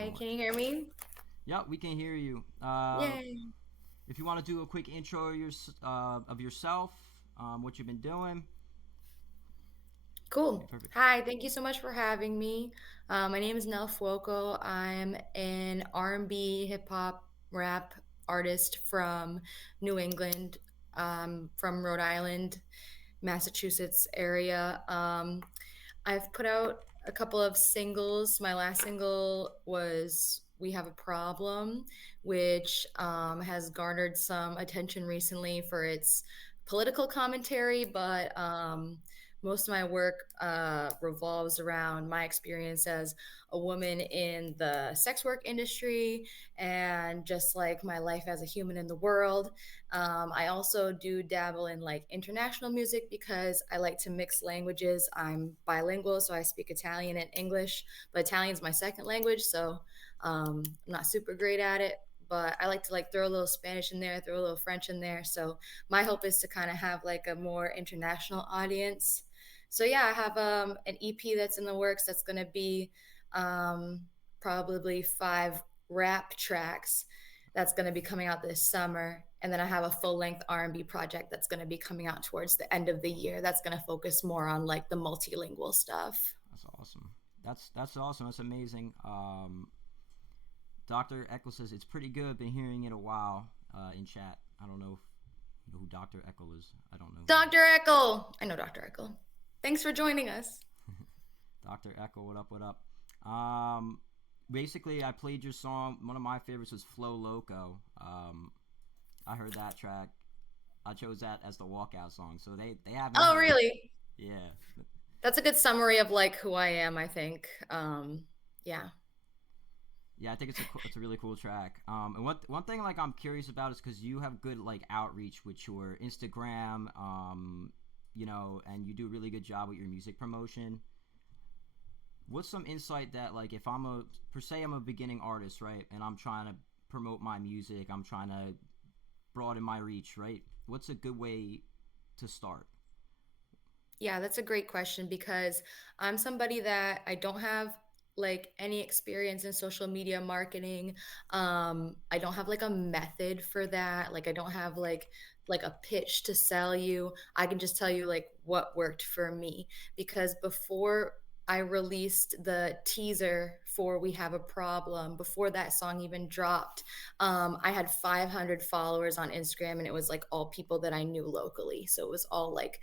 so Hi, can much. you hear me? Yeah, we can hear you. Yay. If you want to do a quick intro of yourself, what you've been doing, be Cool. perfect. Hi, thank you so much for having me. My name is Nel Fuoco. I'm an R&B, hip hop, rap artist from New England, from Rhode Island, Massachusetts area. I've put out a couple of singles. My last single was We Have a Problem, which has garnered some attention recently for its political commentary, but most of my work revolves around my experience as a woman in the sex work industry and just like my life as a human in the world. I also do dabble in like international music because I like to mix languages. I'm bilingual, so I speak Italian and English, but Italian's my second language, so I'm not super great at it. But I like to like throw a little Spanish in there, throw a little French in there. So my hope is to kind of have like a more international audience. So yeah, I have an EP that's in the works that's going to be um, probably 5 rap tracks that's going to be coming out this summer, and then I have a full-length R&B project that's going to be coming out towards the end of the year that's going to focus more on like the multilingual stuff. That's awesome. That's awesome. That's amazing. Doctor Eccles says it's pretty good. Been hearing it a while in chat. I don't know if you know who Doctor Eccles is. I don't know who that is. Dr. Eckel, I know Dr. Eckel. Thanks for joining us. Doctor Echo, what up? What up? Um, Basically, I played your song. One of my favorites was Flow Loco. I heard that track. I chose that as the walkout song. So they have me Oh, here. really? Yeah, That's a good summary of like who I am, I think. Yeah. yeah. I think it's a really cool track. And one thing like I'm curious about is because you have good like outreach with your Instagram. And you do a really good job with your music promotion. What's some insight that like if I'm a per se I'm a beginning artist, right, and I'm trying to promote my music, I'm trying to broaden my reach, right? What's a good way to start? Yeah, that's a great question because I'm somebody that I don't have like any experience in social media marketing. I don't have like a method for that. Like I don't have like a pitch to sell you. I can just tell you like what worked for me because before I released the teaser for We Have a Problem, before that song even dropped, I had 500 followers on Instagram and it was like all people that I knew locally. So it was all like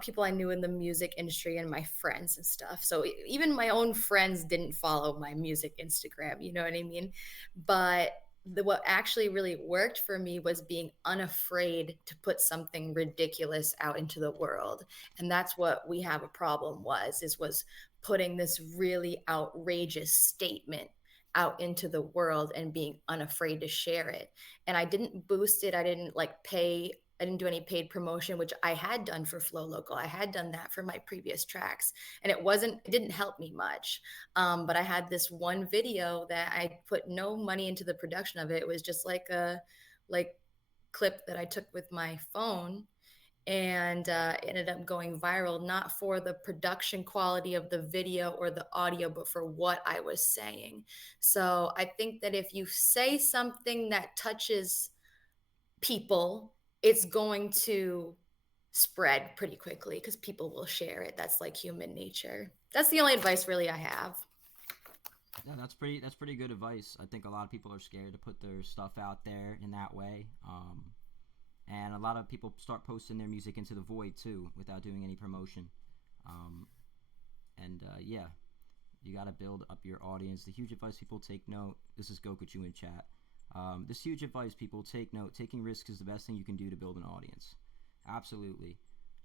people I knew in the music industry and my friends and stuff. So even my own friends didn't follow my music Instagram, you know what I mean? But what actually really worked for me was being unafraid to put something ridiculous out into the world. And that's what We Have a Problem was putting this really outrageous statement out into the world and being unafraid to share it. And I didn't boost it. I didn't do any paid promotion, which I had done for Flow Local. I had done that for my previous tracks, and it didn't help me much. But I had this one video that I put no money into the production of it. It was just like a like clip that I took with my phone, and it ended up going viral, not for the production quality of the video or the audio, but for what I was saying. So I think that if you say something that touches people, it's going to spread pretty quickly because people will share it. That's like human nature. That's the only advice really I have. Yeah, that's pretty good advice. I think a lot of people are scared to put their stuff out there in that way. And a lot of people start posting their music into the void too without doing any promotion. Um, and yeah, you got to build up your audience. The huge advice, people take note. This is Gokuchu in chat. This huge advice, people take note. Taking risks is the best thing you can do to build an audience. Absolutely.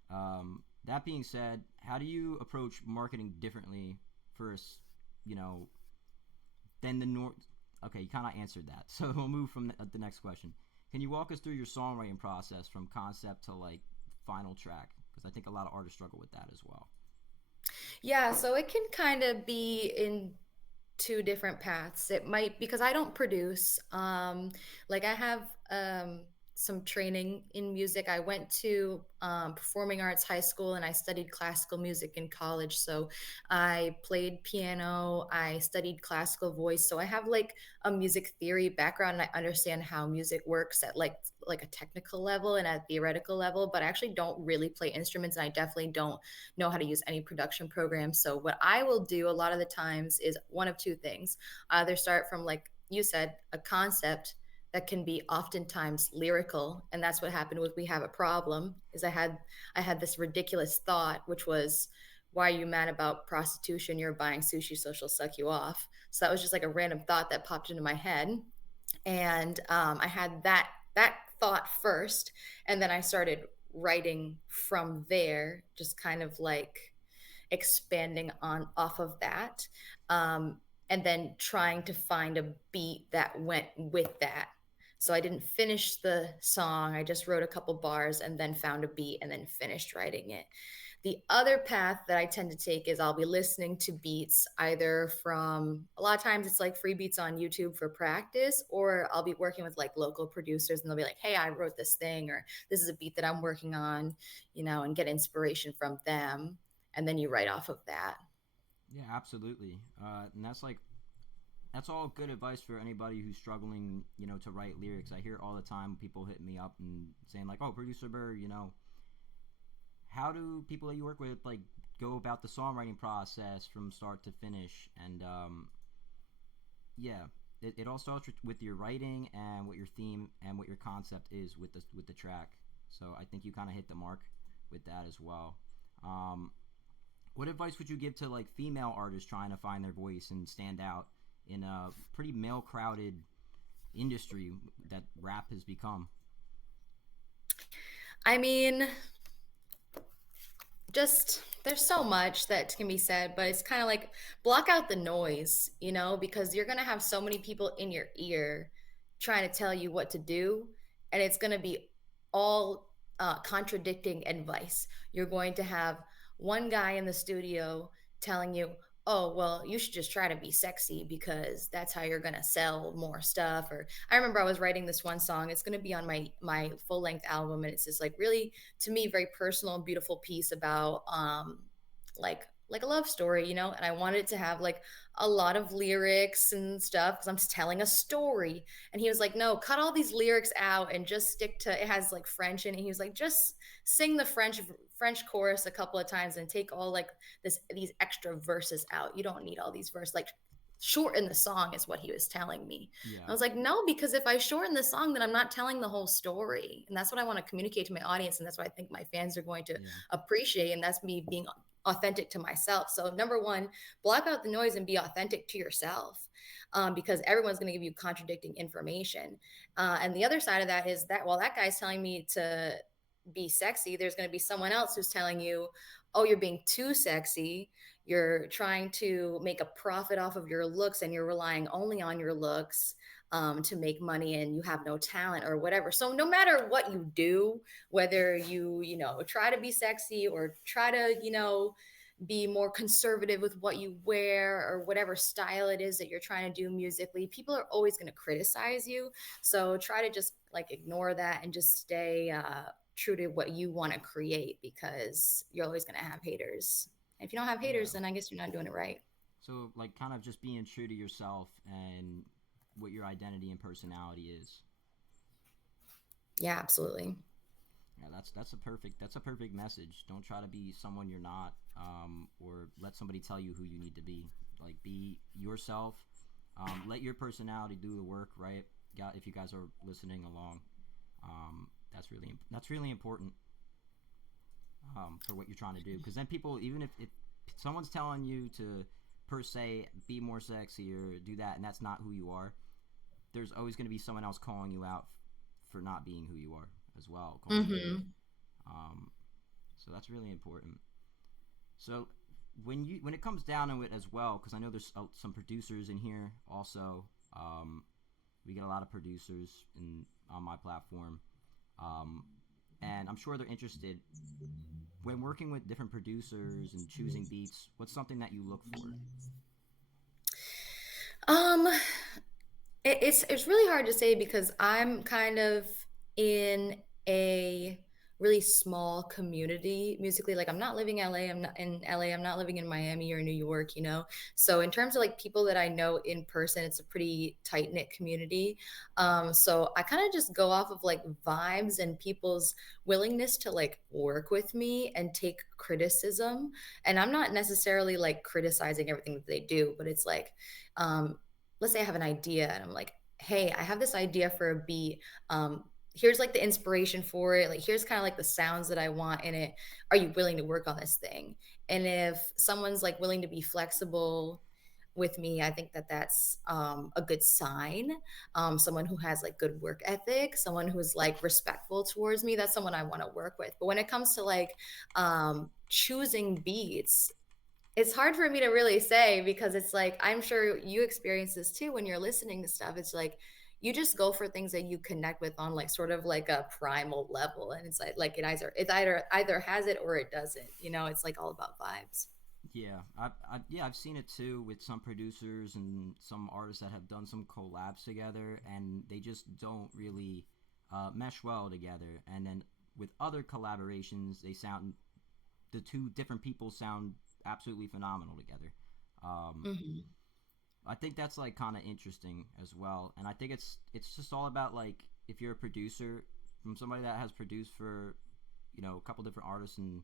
That being said, how do you approach marketing differently for you know than the north? Okay, you kind of answered that. So we'll move from the next question. Can you walk us through your songwriting process from concept to like final track? Because I think a lot of artists struggle with that as well. Yeah, so it can kind of be in two different paths. It might because I don't produce. Like I have some training in music. I went to performing arts high school and I studied classical music in college. So I played piano, I studied classical voice. So I have like a music theory background and I understand how music works at like a technical level and at a theoretical level, but I actually don't really play instruments and I definitely don't know how to use any production programs. So what I will do a lot of the times is one of two things. Either start from, like you said, a concept that can be oftentimes lyrical, and that's what happened with We Have a Problem. Is I had this ridiculous thought, which was, why are you mad about prostitution? You're buying sushi, so she'll suck you off. So that was just like a random thought that popped into my head, and I had that thought first, and then I started writing from there, just kind of like expanding on off of that, um, and then trying to find a beat that went with that. So I didn't finish the song, I just wrote a couple bars and then found a beat and then finished writing it. The other path that I tend to take is I'll be listening to beats either from, a lot of times it's like free beats on YouTube for practice, or I'll be working with like local producers and they'll be like, hey, I wrote this thing, or this is a beat that I'm working on, and get inspiration from them. And then you write off of that. Yeah, absolutely. And that's all good advice for anybody who's struggling, to write lyrics. I hear all the time people hitting me up and saying like, "Oh, producer Burr, how do people that you work with like go about the songwriting process from start to finish?" And yeah, it all starts with your writing and what your theme and what your concept is with the track. So I think you kind of hit the mark with that as well. Um, what advice would you give to like female artists trying to find their voice and stand out in a pretty male crowded industry that rap has become? I mean, just there's so much that can be said, but it's kind of like block out the noise, because you're going to have so many people in your ear trying to tell you what to do, and it's going to be all contradicting advice. You're going to have one guy in the studio telling you, oh, well, you should just try to be sexy because that's how you're going to sell more stuff. Or I remember I was writing this one song. It's going to be on my full length album, and it's just like really, to me, very personal and beautiful piece about like a love story, and I wanted it to have like a lot of lyrics and stuff because I'm just telling a story. And he was like, no, cut all these lyrics out and just stick to, it has like French in it. He was like, just sing the French chorus a couple of times and take all like these extra verses out. You don't need all these verses, like shorten the song is what he was telling me. I Yeah, was like, no, because if I shorten the song, then I'm not telling the whole story. And that's what I want to communicate to my audience. And that's what I think my fans are going to yeah, appreciate. And that's me being authentic to myself. So number one, block out the noise and be authentic to yourself. Because everyone's going to give you contradicting information. And the other side of that is that while that guy's telling me to be sexy, there's going to be someone else who's telling you, oh, you're being too sexy. You're trying to make a profit off of your looks and you're relying only on your looks to make money and you have no talent or whatever. So no matter what you do, whether you try to be sexy or try to, be more conservative with what you wear or whatever style it is that you're trying to do musically, people are always going to criticize you. So try to just like ignore that and just stay true to what you want to create, because you're always going to have haters. And if you don't have haters, yeah. then I guess you're not doing it right. So like kind of just being true to yourself and what your identity and personality is. Yeah, absolutely. Yeah, that's a perfect message. Don't try to be someone you're not, or let somebody tell you who you need to be. Like be yourself. Let your personality do the work. Right? If you guys are listening along, that's really important for what you're trying to do. Because then people, even if someone's telling you to per se be more sexy or do that, and that's not who you are, there's always going to be someone else calling you out for not being who you are as well, calling you weird. Hmm. Um, so that's really important. So when it comes down to it as well, because I know there's some producers in here also. We get a lot of producers on my platform, um, and I'm sure they're interested. When working with different producers and choosing beats, what's something that you look for? Um, it's really hard to say because I'm kind of in a really small community musically. Like I'm not living LA, I'm not in LA, I'm not living in Miami or New York, you know. So in terms of like people that I know in person, it's a pretty tight knit community. So I kind of just go off of like vibes and people's willingness to like work with me and take criticism. And I'm not necessarily like criticizing everything that they do, but it's like, um, let's say I have an idea and I'm like, hey, I have this idea for a beat. Here's like the inspiration for it. Like, here's kind of like the sounds that I want in it. Are you willing to work on this thing? And if someone's like willing to be flexible with me, I think that that's a good sign. Someone who has like good work ethic, someone who's like respectful towards me, that's someone I want to work with. But when it comes to like choosing beats, it's hard for me to really say because it's like I'm sure you experience this too when you're listening to stuff. It's like you just go for things that you connect with on like sort of like a primal level, and it's like it either has it or it doesn't. You know, it's like all about vibes. Yeah, I've seen it too with some producers and some artists that have done some collabs together, and they just don't really mesh well together. And then with other collaborations, the two different people sound absolutely phenomenal together. Um, Hmm. I think that's like kind of interesting as well, and I think it's just all about like if you're a producer from somebody that has produced for a couple different artists and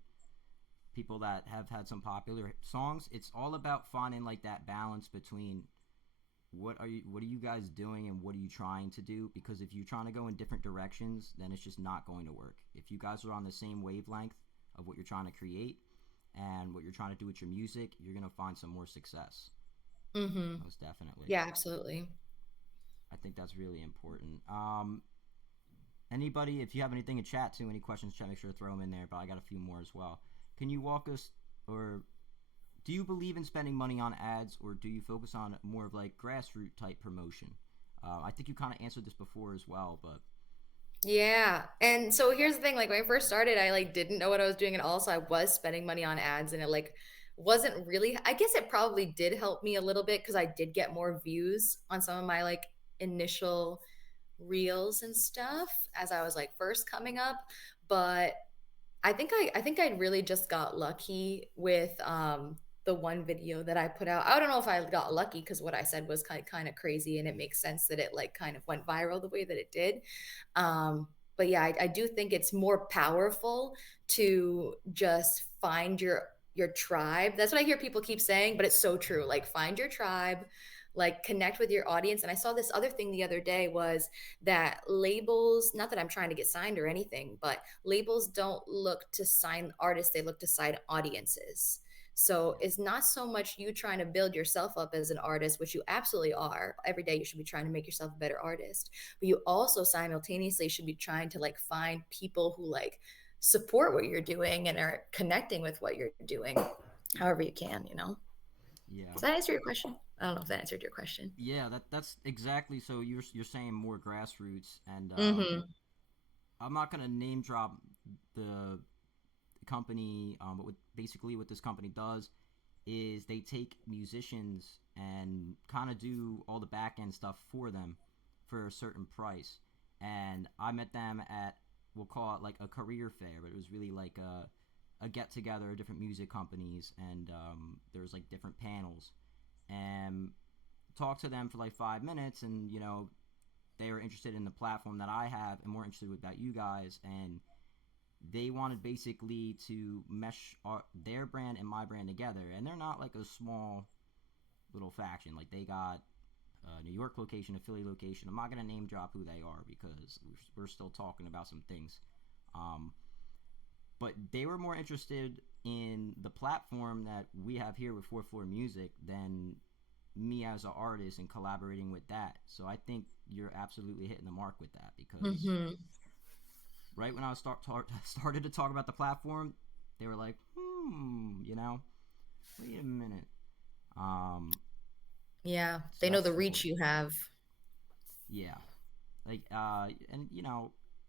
people that have had some popular songs, it's all about finding like that balance between what are you guys doing and what are you trying to do, because if you're trying to go in different directions, then it's just not going to work. If you guys are on the same wavelength of what you're trying to create and what you're trying to do with your music, you're going to find some more success. Hmm. Most definitely. Yeah, absolutely. I think that's really important. Anybody, if you have anything in chat too, any questions, chat, make sure to throw them in there. But I got a few more as well. Can you walk us, or do you believe in spending money on ads, or do you focus on more of like grassroots type promotion? I think you kind of answered this before as well, but Yeah. And so here's the thing, like when I first started, I like didn't know what I was doing at all. So I was spending money on ads and it like wasn't really, I guess it probably did help me a little bit because I did get more views on some of my like initial reels and stuff as I was like first coming up. But I think I really just got lucky with the one video that I put out. I don't know if I got lucky because what I said was kind of crazy and it makes sense that it like kind of went viral the way that it did. But yeah, I do think it's more powerful to just find your tribe. That's what I hear people keep saying, but it's so true. Like find your tribe, like connect with your audience. And I saw this other thing the other day was that labels, not that I'm trying to get signed or anything, but labels don't look to sign artists, they look to sign audiences. So yeah, it's not so much you trying to build yourself up as an artist, which you absolutely are. Every day you should be trying to make yourself a better artist. But you also simultaneously should be trying to like find people who like support what you're doing and are connecting with what you're doing however you can, you know? yeah, Does that answer your question? I don't know if that answered your question. yeah. That's exactly. So you're saying more grassroots, and Mm-hmm. I'm not gonna name drop the company, but basically what this company does is they take musicians and kind of do all the back end stuff for them for a certain price. And I met them at, we'll call it like a career fair, but it was really like a get together of different music companies, and there's like different panels, and talk to them for like 5 minutes, and they were interested in the platform that I have and more interested about you guys, and they wanted basically to mesh their brand and my brand together. And they're not like a small little faction. Like they got a New York location, a Philly location. I'm not gonna name drop who they are because we're still talking about some things. Um, but they were more interested in the platform that we have here with Fourth Floor Music than me as an artist and collaborating with that. So I think you're absolutely hitting the mark with that, because Mm-hmm. right when I was started to talk about the platform, they were like, wait a minute. Um, Yeah, so they know that's the reach important. you have. Yeah, like and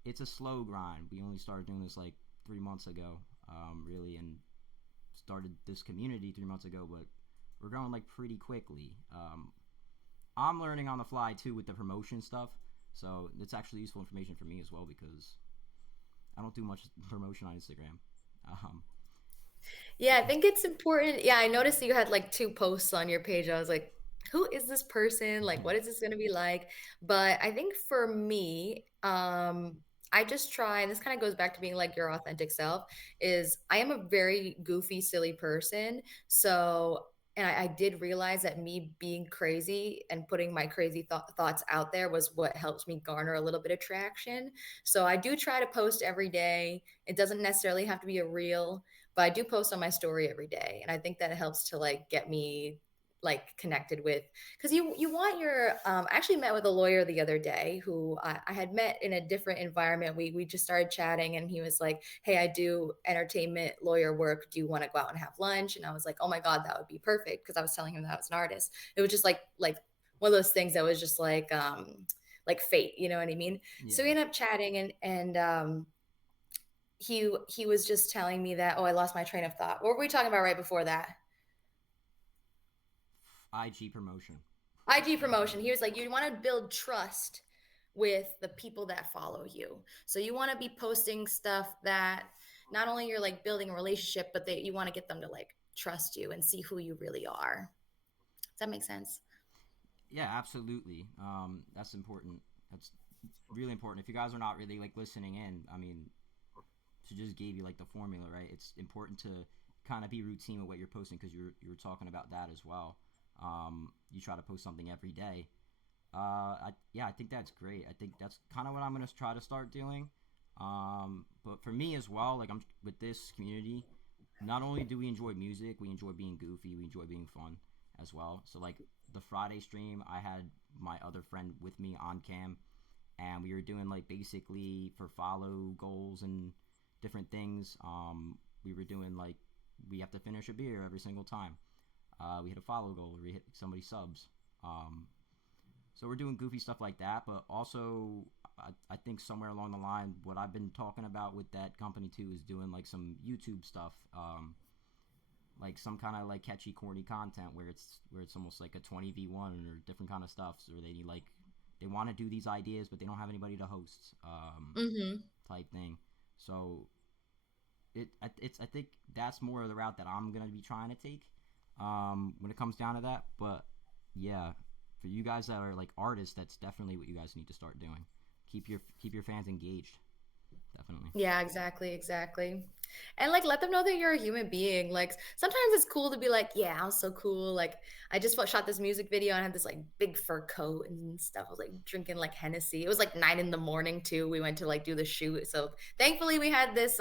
it's a slow grind. We only started doing this like 3 months ago, really, and started this community 3 months ago, but we're growing like pretty quickly. I'm learning on the fly too with the promotion stuff. So it's actually useful information for me as well because I don't do much promotion on Instagram. Um, Yeah, I think it's important. Yeah, I noticed that you had like two posts on your page. I was like, who is this person? Like, what is this going to be like? But I think for me, I just try, and this kind of goes back to being like your authentic self, is I am a very goofy, silly person. So, and I did realize that me being crazy and putting my crazy thoughts out there was what helps me garner a little bit of traction. So I do try to post every day. It doesn't necessarily have to be a reel, but I do post on my story every day, and I think that it helps to like get me like connected with, because you want your I actually met with a lawyer the other day who I had met in a different environment. We just started chatting, and he was like, hey, I do entertainment lawyer work, do you want to go out and have lunch? And I was like, oh my god, that would be perfect, because I was telling him that I was an artist. It was just like one of those things that was just like fate, you know what I mean? So we yeah, ended up chatting, and he was just telling me that, oh, I lost my train of thought. What were we talking about right before that? IG promotion. IG promotion. He was like, you want to build trust with the people that follow you. So you want to be posting stuff that not only you're like building a relationship, but that you want to get them to like trust you and see who you really are. Does that make sense? Yeah, absolutely. That's important. That's really important. If you guys are not really like listening in, I mean, she just gave you like the formula, right? It's important to kind of be routine with what you're posting because you're talking about that as well. You try to post something every day. Yeah, I think that's great. I think that's kind of what I'm gonna try to start doing. But for me as well, like I'm with this community, not only do we enjoy music, we enjoy being goofy, we enjoy being fun as well. So like the Friday stream, I had my other friend with me on cam, and we were doing like basically for follow goals and different things. We were doing like we have to finish a beer every single time. We hit a follow goal, or we hit somebody subs. Um, so we're doing goofy stuff like that, but also I think somewhere along the line, what I've been talking about with that company too is doing like some YouTube stuff, like some kind of like catchy, corny content where it's almost like a 20v1 or different kind of stuff. So they need like they want to do these ideas, but they don't have anybody to host, Mm-hmm. type thing. So it's I think that's more of the route that I'm gonna be trying to take, when it comes down to that. But yeah, for you guys that are like artists, that's definitely what you guys need to start doing. Keep your fans engaged. Definitely. Yeah, exactly, exactly. And like let them know that you're a human being. Like sometimes it's cool to be like, yeah, I'm so cool. Like I just shot this music video and I had this like big fur coat and stuff. I was like drinking like Hennessy. It was like 9 in the morning too. We went to like do the shoot. So thankfully we had this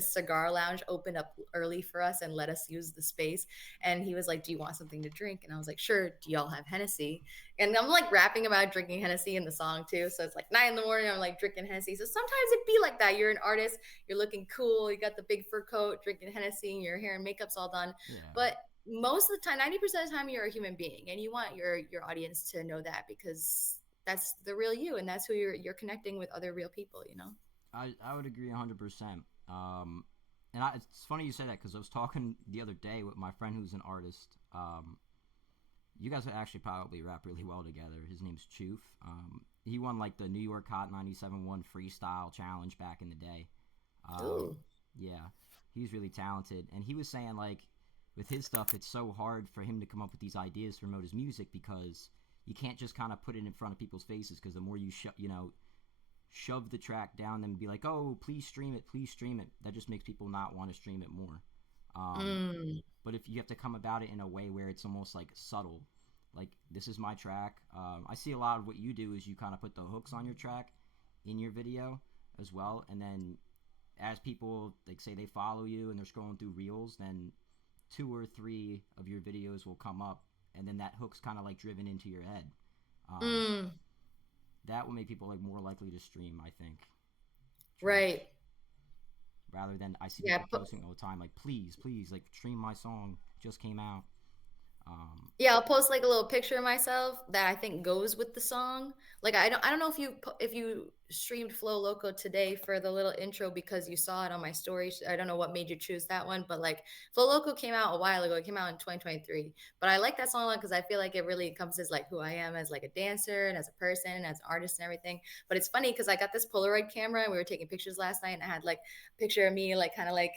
cigar lounge open up early for us and let us use the space. And he was like, do you want something to drink? And I was like, sure. Do y'all have Hennessy? And I'm like rapping about drinking Hennessy in the song too. So it's like 9 in the morning, I'm like drinking Hennessy. So sometimes it be like that. You're an artist, you're looking cool, you got the big fur coat, drinking Hennessy, and your hair and makeup's all done. Yeah. But most of the time, 90% of the time, you're a human being, and you want your audience to know that, because that's the real you, and that's who you're connecting with, other real people. You know. I would agree 100%. And it's funny you say that because I was talking the other day with my friend who's an artist. You guys would actually probably rap really well together. His name's Choof. He won like the New York Hot 97.1 freestyle challenge back in the day. Ooh. Yeah, he's really talented, and he was saying like with his stuff, it's so hard for him to come up with these ideas to promote his music because you can't just kind of put it in front of people's faces because the more you shove the track down them and be like, oh, please stream it, that just makes people not want to stream it more. Um, Mm. but if you have to come about it in a way where it's almost like subtle, like this is my track. I see a lot of what you do is you kind of put the hooks on your track in your video as well, and then as people like say they follow you and they're scrolling through reels, then 2 or 3 of your videos will come up, and then that hook's kind of like driven into your head. Um, Mm. that will make people like more likely to stream, I think, tracks Right. rather than I see Yeah. people posting all the time like please like stream my song just came out. Yeah, I'll post like a little picture of myself that I think goes with the song. Like I don't know if you streamed Flow Loco today for the little intro because you saw it on my stories. I don't know what made you choose that one, but like Flow Loco came out a while ago. It came out in 2023. But I like that song a lot because I feel like it really encompasses like who I am as like a dancer and as a person and as an artist and everything. But it's funny because I got this Polaroid camera and we were taking pictures last night and I had like a picture of me like kind of like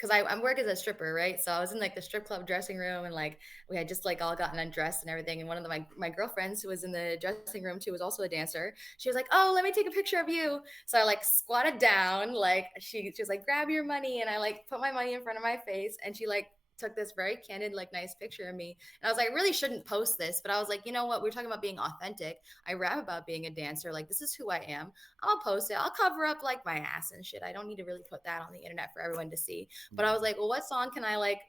because I'm work as a stripper, right? So I was in like the strip club dressing room and like we had just like all gotten undressed and everything. And one of my girlfriends who was in the dressing room too was also a dancer. She was like, "Oh, let me take a picture of you." So I like squatted down, like she was like, "Grab your money," and I like put my money in front of my face, and she like took this very candid, like nice picture of me. And I was like, I really shouldn't post this, but I was like, you know what? We're talking about being authentic. I rap about being a dancer. Like, this is who I am. I'll post it. I'll cover up like my ass and shit. I don't need to really put that on the internet for everyone to see. But I Yeah. was like, well, what song can I like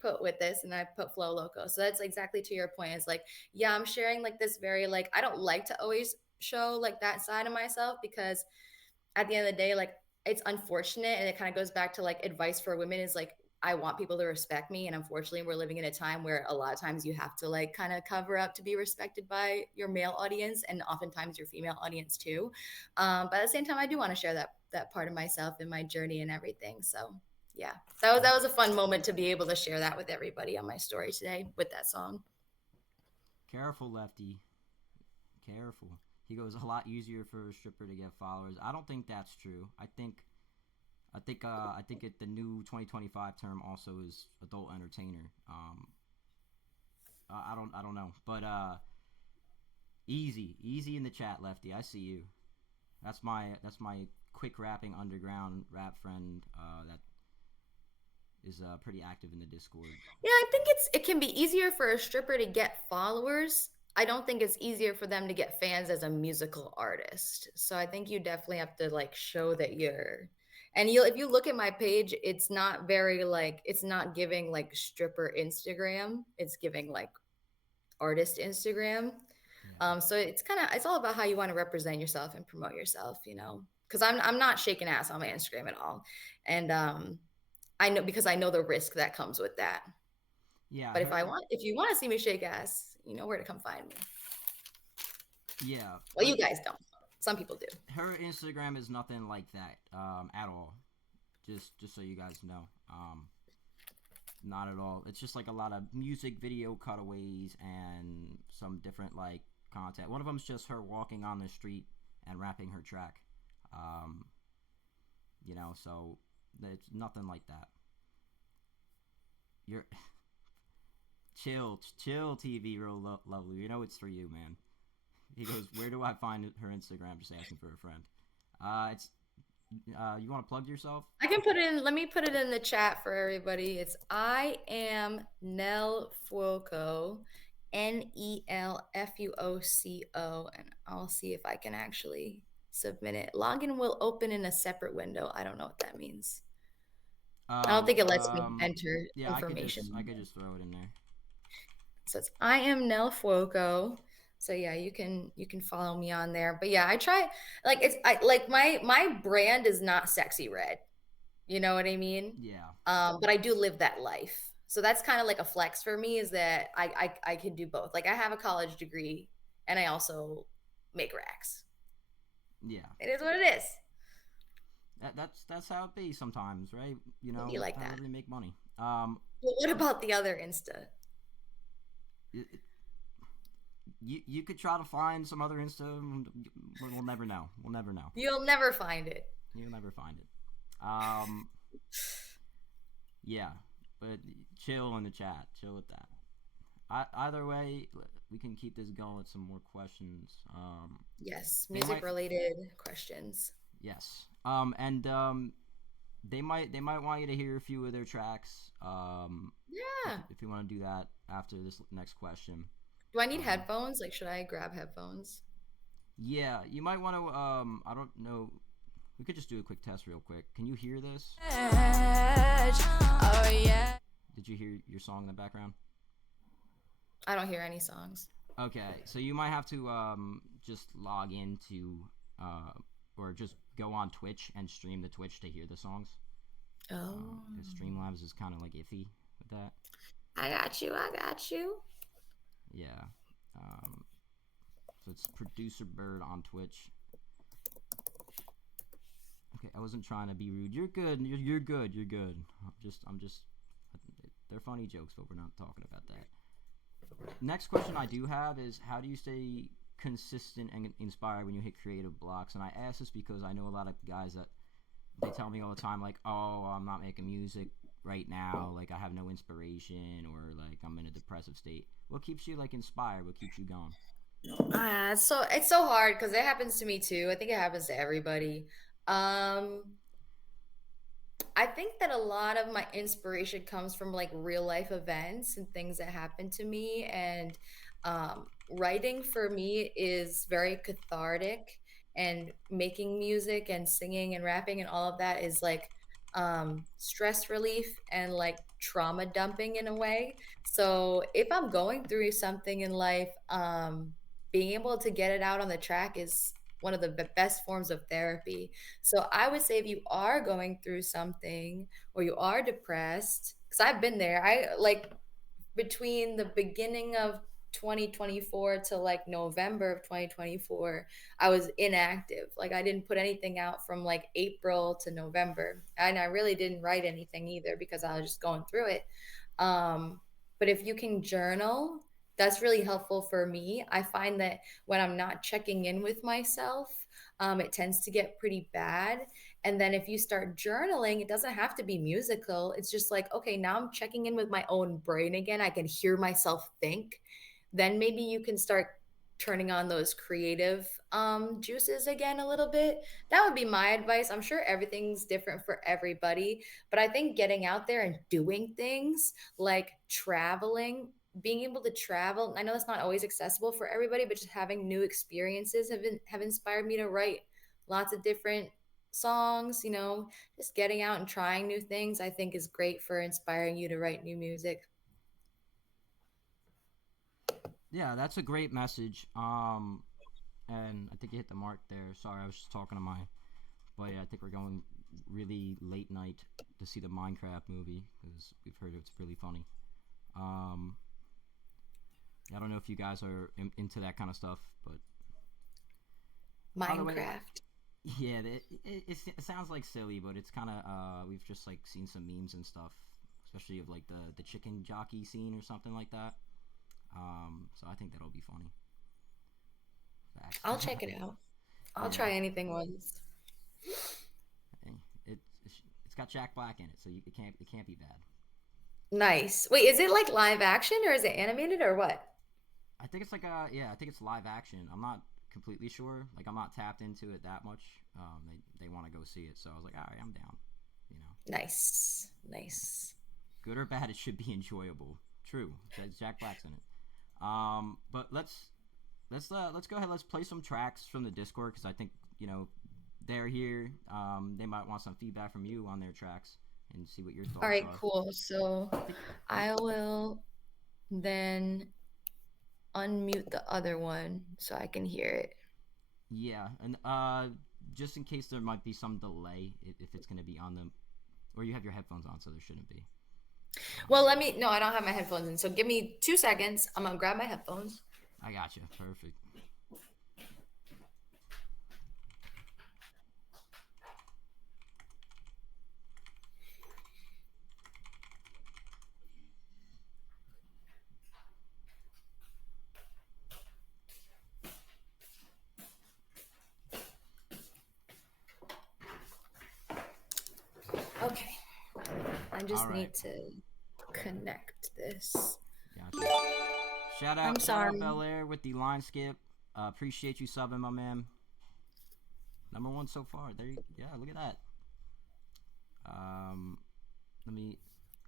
put with this? And I put Flow Loco. So that's exactly to your point. It's like, yeah, I'm sharing like this very like I don't like to always show like that side of myself because at the end of the day, like it's unfortunate and it kind of goes back to like advice for women is like I want people to respect me. And unfortunately, we're living in a time where a lot of times you have to like kind of cover up to be respected by your male audience and oftentimes your female audience too. But at the same time, I do want to share that part of myself and my journey and everything. So yeah, that was a fun moment to be able to share that with everybody on my story today with that song. Careful, Lefty. Careful. He goes a lot easier for a stripper to get followers. I don't think that's true. I think the new 2025 term also is adult entertainer. I don't know, but easy in the chat, Lefty. I see you. That's my quick rapping underground rap friend that is pretty active in the Discord. Yeah, I think it can be easier for a stripper to get followers. I don't think it's easier for them to get fans as a musical artist. So I think you definitely have to like show that you're and you if you look at my page, it's not very like it's not giving like stripper Instagram. It's giving like artist Instagram. Yeah, So it's kind of it's all about how you want to represent yourself and promote yourself, you know. Because I'm not shaking ass on my Instagram at all, and I know because I know the risk that comes with that. yeah, But her, if you want to see me shake ass, you know where to come find me. yeah, Well, but you guys don't. Some people do. her Instagram is nothing like that at all. Just so you guys know, not at all. It's just like a lot of music video cutaways and some different like content. One of them's just her walking on the street and rapping her track. Um, so it's nothing like that. You're chill, TV, real lovely. You know it's for you, man. He goes, where do I find her Instagram? Just asking for a friend. It's you want to plug yourself? I can put it in. Let me put it in the chat for everybody. It's I am Nel Fuoco, NelFuoco, and I'll see if I can actually submit it. Login will open in a separate window. I don't know what that means. I don't Um, think it lets me um, enter yeah, I information. could just throw it in there. So it's I am Nel Fuoco. So yeah, you can follow me on there. But yeah, I try like it's I like my brand is not sexy red. You know what I mean? Yeah, But I do live that life. So that's kind of like a flex for me is that I can do both. Like I have a college degree and I also make racks. yeah. It is what it is. That's how it be sometimes, right? You like that. However you make money. But what about the other Insta? It, you could try to find some other Insta. We'll never know. We'll never know. You'll never find it. You'll never find it. Um, yeah, but chill in the chat. Chill with that. Either way, we can keep this going with some more questions. Yes, They music might, related questions. yes. And they might want you to hear a few of their tracks. If Yeah. if you want to do that after this next question. Do I need Um, headphones? Like, should I grab headphones? yeah, you might want to. I don't know. We could just do a quick test real quick. Can you hear this? Oh yeah. Did you hear your song in the background? I don't hear any songs. Okay, so you might have to just log into uh or just go on Twitch and stream the Twitch to hear the songs. Oh. 'Cause Streamlabs is kind of like iffy with that. I got you. I got you. Yeah. Um, so it's producer Bird on Twitch. Okay, I wasn't trying to be rude. You're good. You're good. You're good. I'm just. They're funny jokes, but we're not talking about that. Next question I do have is, how do you stay consistent and inspired when you hit creative blocks? And I ask this because I know a lot of guys that they tell me all the time, like, oh, I'm not making music right now, like I have no inspiration, or like I'm in a depressive state. What keeps you like inspired? What keeps you going? It's so hard because it happens to me too. I think it happens to everybody. Um, I think that a lot of my inspiration comes from like real life events and things that happen to me. And writing for me is very cathartic, and making music and singing and rapping and all of that is like stress relief and like trauma dumping in a way. So if I'm going through something in life, being able to get it out on the track is one of the best forms of therapy. So I would say if you are going through something or you are depressed, because I've been there, I like between the beginning of 2024 to like November of 2024, I was inactive. Like I didn't put anything out from like April to November. And I really didn't write anything either because I was just going through it. Um, but if you can journal, that's really helpful for me. I find that when I'm not checking in with myself, it tends to get pretty bad. And then if you start journaling, it doesn't have to be musical. It's just like, okay, now I'm checking in with my own brain again. I can hear myself think. Then maybe you can start turning on those creative juices again a little bit. That would be my advice. I'm sure everything's different for everybody, but I think getting out there and doing things like traveling, being able to travel, I know that's not always accessible for everybody, but just having new experiences have inspired me to write lots of different songs, just getting out and trying new things, I think is great for inspiring you to write new music. Yeah, that's a great message. And I think you hit the mark there. Sorry, I was just talking to my buddy. I think we're going really late night to see the Minecraft movie because we've heard it's really funny. Um, I don't know if you guys are into that kind of stuff, but by the way, Minecraft. yeah, it sounds like silly, but it's kind of we've just like seen some memes and stuff, especially of like the chicken jockey scene or something like that. So I think that'll be funny. Facts. I'll check it out. I'll Yeah, try anything once. it's got Jack Black in it, so it can't be bad. Nice. Wait, is it like live action or is it animated or what? I think it's like I think it's live action. I'm not completely sure. Like I'm not tapped into it that much. They want to go see it, so I was like, all right, I'm down. You know, Nice. Nice. good or bad, it should be enjoyable. True, Jack Black's in it. But let's go ahead. Let's play some tracks from the Discord because I think they're here. They might want some feedback from you on their tracks and see what your All thoughts right, are. cool. So I think I will then unmute the other one so I can hear it. yeah, and just in case there might be some delay if it's gonna be on them, or you have your headphones on, so there shouldn't be. Well, Um, no, I don't have my headphones in. So give me 2 seconds. I'm gonna grab my headphones. I got you. Perfect. Okay. I All just right. need to connect this. Gotcha. Shout I'm out, shout out sorry. Bel Air with the line skip. Appreciate you subbing, my man. Number one so far. Yeah, look at that. Um, let me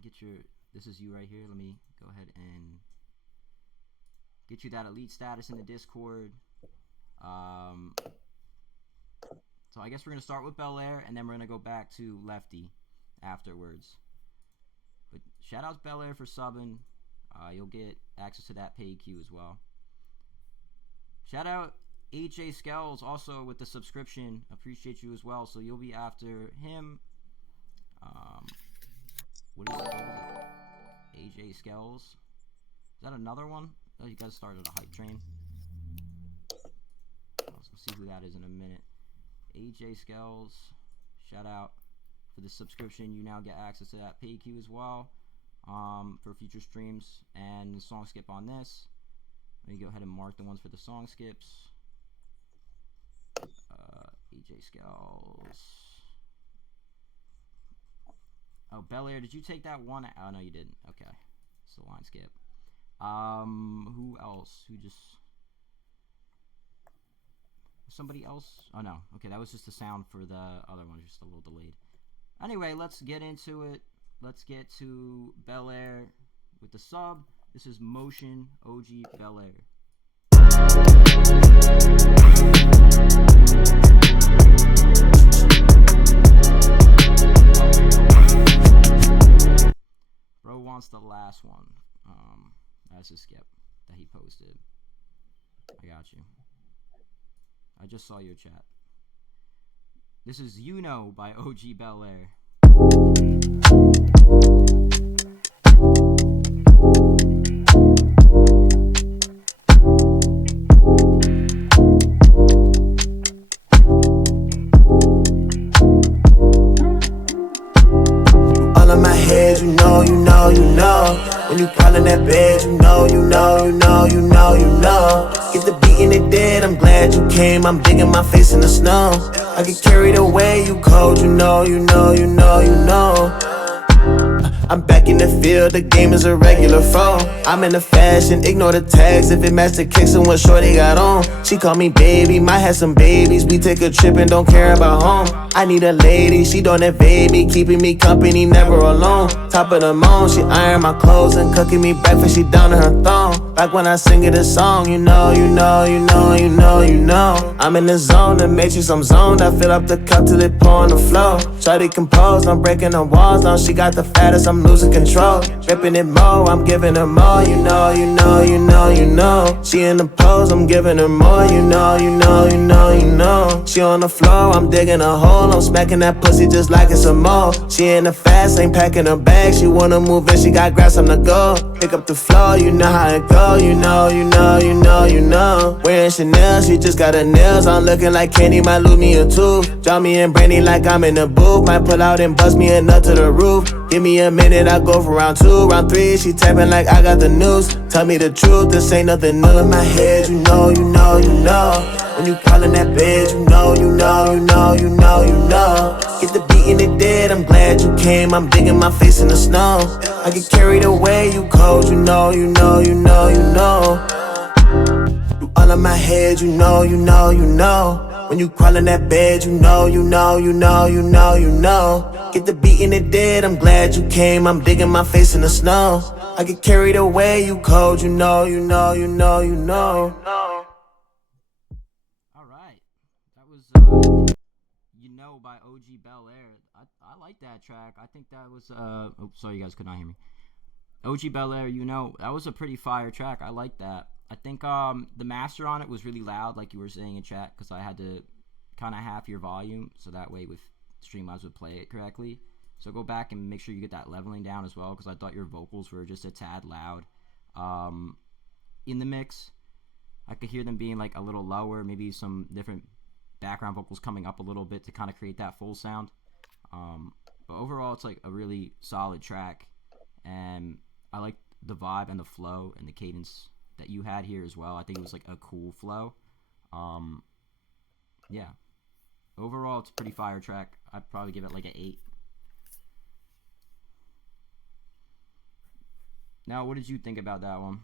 get your. This is you right here. Let me go ahead and get you that elite status in the Discord. Um, so I guess we're gonna start with Bel Air, and then we're gonna go back to Lefty afterwards. But shout out Bel Air for subbing. You'll get access to that paid queue as well. Shout out HA Skells also with the subscription. Appreciate you as well. So you'll be after him. Um, what is it? AJ Skells. Is that another one? Oh, you guys started a hype train. Let's see who that is in a minute. AJ Skells, shout out for the subscription. You now get access to that pay queue as well for future streams and the song skip on this. Let me go ahead and mark the ones for the song skips. AJ Skells. Oh, Bel Air, did you take that one? Oh, no, you didn't. Okay. It's the line skip. Who else? Who just... Somebody else? Oh, no. Okay, that was just the sound for the other one. Just a little delayed. Anyway, let's get into it. Let's get to Bel Air with the sub. This is Motion OG Bel Air. Bro wants the last one. That's a skip that he posted. I got you. I just saw your chat. This is You Know by OG Bel Air. All in my head, you know, you know, you know. When you call in that bed, you know, you know, you know, you know, you know. Get the beat in it dead, I'm glad you came. I'm digging my face in the snow. I get carried away, you cold, you know, you know, you know, you know. I'm back in the field, the game is a regular foe. I'm in the fashion, ignore the tags. If it match the kicks and what shorty got on. She call me baby, might have some babies. We take a trip and don't care about home. I need a lady, she don't evade me, keeping me company, never alone. Top of the moon, she iron my clothes and cooking me breakfast, she down to her thong. Like when I sing it a song, you know, you know, you know, you know, you know. I'm in the zone, the matrix, I'm zoned. I fill up the cup till it pour on the flow. Shawty composed, I'm breaking the walls down. She got the fattest, I'm losing control. Ripping it more, I'm giving her more. You know, you know, you know, you know. She in the pose, I'm giving her more. You know, you know, you know, you know. She on the floor, I'm digging a hole. I'm smacking that pussy just like it's a mole. She in the fast, ain't packing her bag. She wanna move in, she got grass on the go. Pick up the floor, you know how it go. You know, you know, you know, you know. Wearing Chanel, she just got her nails on, looking like candy, might lose me a tooth. Draw me and Brandy like I'm in the booth. Might pull out and bust me a nut to the roof. Give me a minute, I go for round 2. Round 3, she tapping like I got the news. Tell me the truth, this ain't nothing new. All in my head, you know, you know, you know. When you call in that bed, you know, you know, you know, you know, you know. Get the beat in it dead, I'm glad you came. I'm digging my face in the snow. I get carried away, you cold, you know, you know, you know, you know. You all in my head, you know, you know, you know. When you crawl in that bed, you know, you know, you know, you know, you know. Get the beat in it dead, I'm glad you came. I'm digging my face in the snow. I get carried away, you cold, you know, you know, you know, you know. All right. That was You Know by OG Bel Air. I like that track. I think that was oh, sorry, you guys could not hear me. OG Bel Air, You Know, that was a pretty fire track. I like that. I think the master on it was really loud, like you were saying in chat, because I had to kind of half your volume, so that way with Streamlabs would play it correctly. So go back and make sure you get that leveling down as well, because I thought your vocals were just a tad loud in the mix. I could hear them being like a little lower, maybe some different background vocals coming up a little bit to kind of create that full sound. But overall, it's like a really solid track, and I like the vibe and the flow and the cadence that you had here as well. I think it was like a cool flow. Yeah. Overall, it's a pretty fire track. I'd probably give it like an 8. Now, what did you think about that one?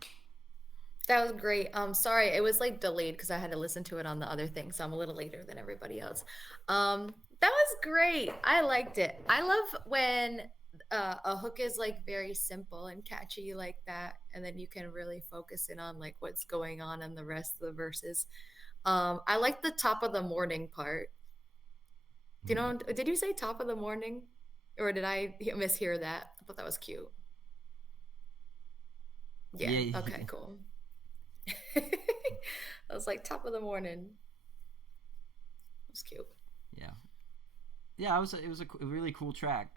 That was great. Sorry, it was like delayed because I had to listen to it on the other thing, so I'm a little later than everybody else. That was great. I liked it. I love when a hook is like very simple and catchy like that, and then you can really focus in on like what's going on in the rest of the verses. I like the top of the morning part. Do you know? Did you say top of the morning, or did I mishear that? I thought that was cute. Yeah. Yeah, Okay. Cool. I was like top of the morning. It was cute. yeah, yeah. It was a really cool track.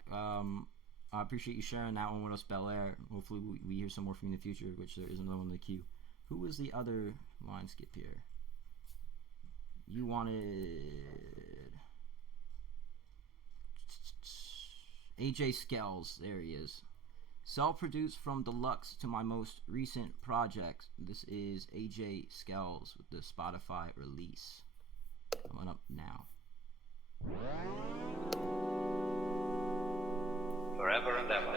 I appreciate you sharing that one with us, Bel Air. Hopefully we hear some more from you in the future, which there is another one in the queue. Who was the other line skip here? You wanted AJ Skells. There he is. Self-produced from deluxe to my most recent project. This is AJ Skells with the Spotify release. Coming up now. Forever and ever.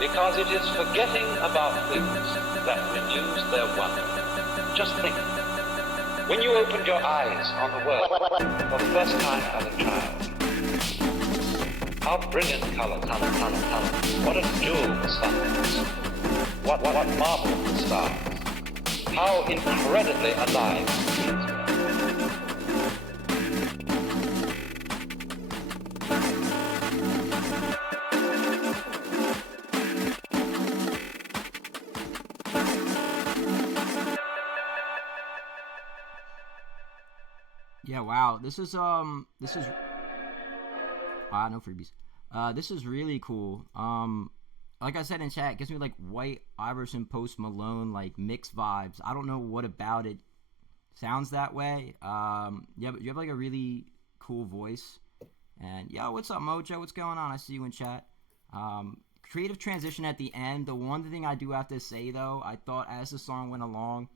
Because it is forgetting about things that renews their wonder. Just think, when you opened your eyes on the world for the first time as a child, how brilliant color. What a jewel the sun is. What marvel the stars. How incredibly alive the trees were. Yeah, wow. This is no freebies. This is really cool. Like I said in chat, it gives me like White Iverson, Post Malone, like mixed vibes. I don't know what about it sounds that way. Yeah, but you have like a really cool voice. And yo, what's up, Mojo? What's going on? I see you in chat. Creative transition at the end. The one thing I do have to say though, I thought as the song went along,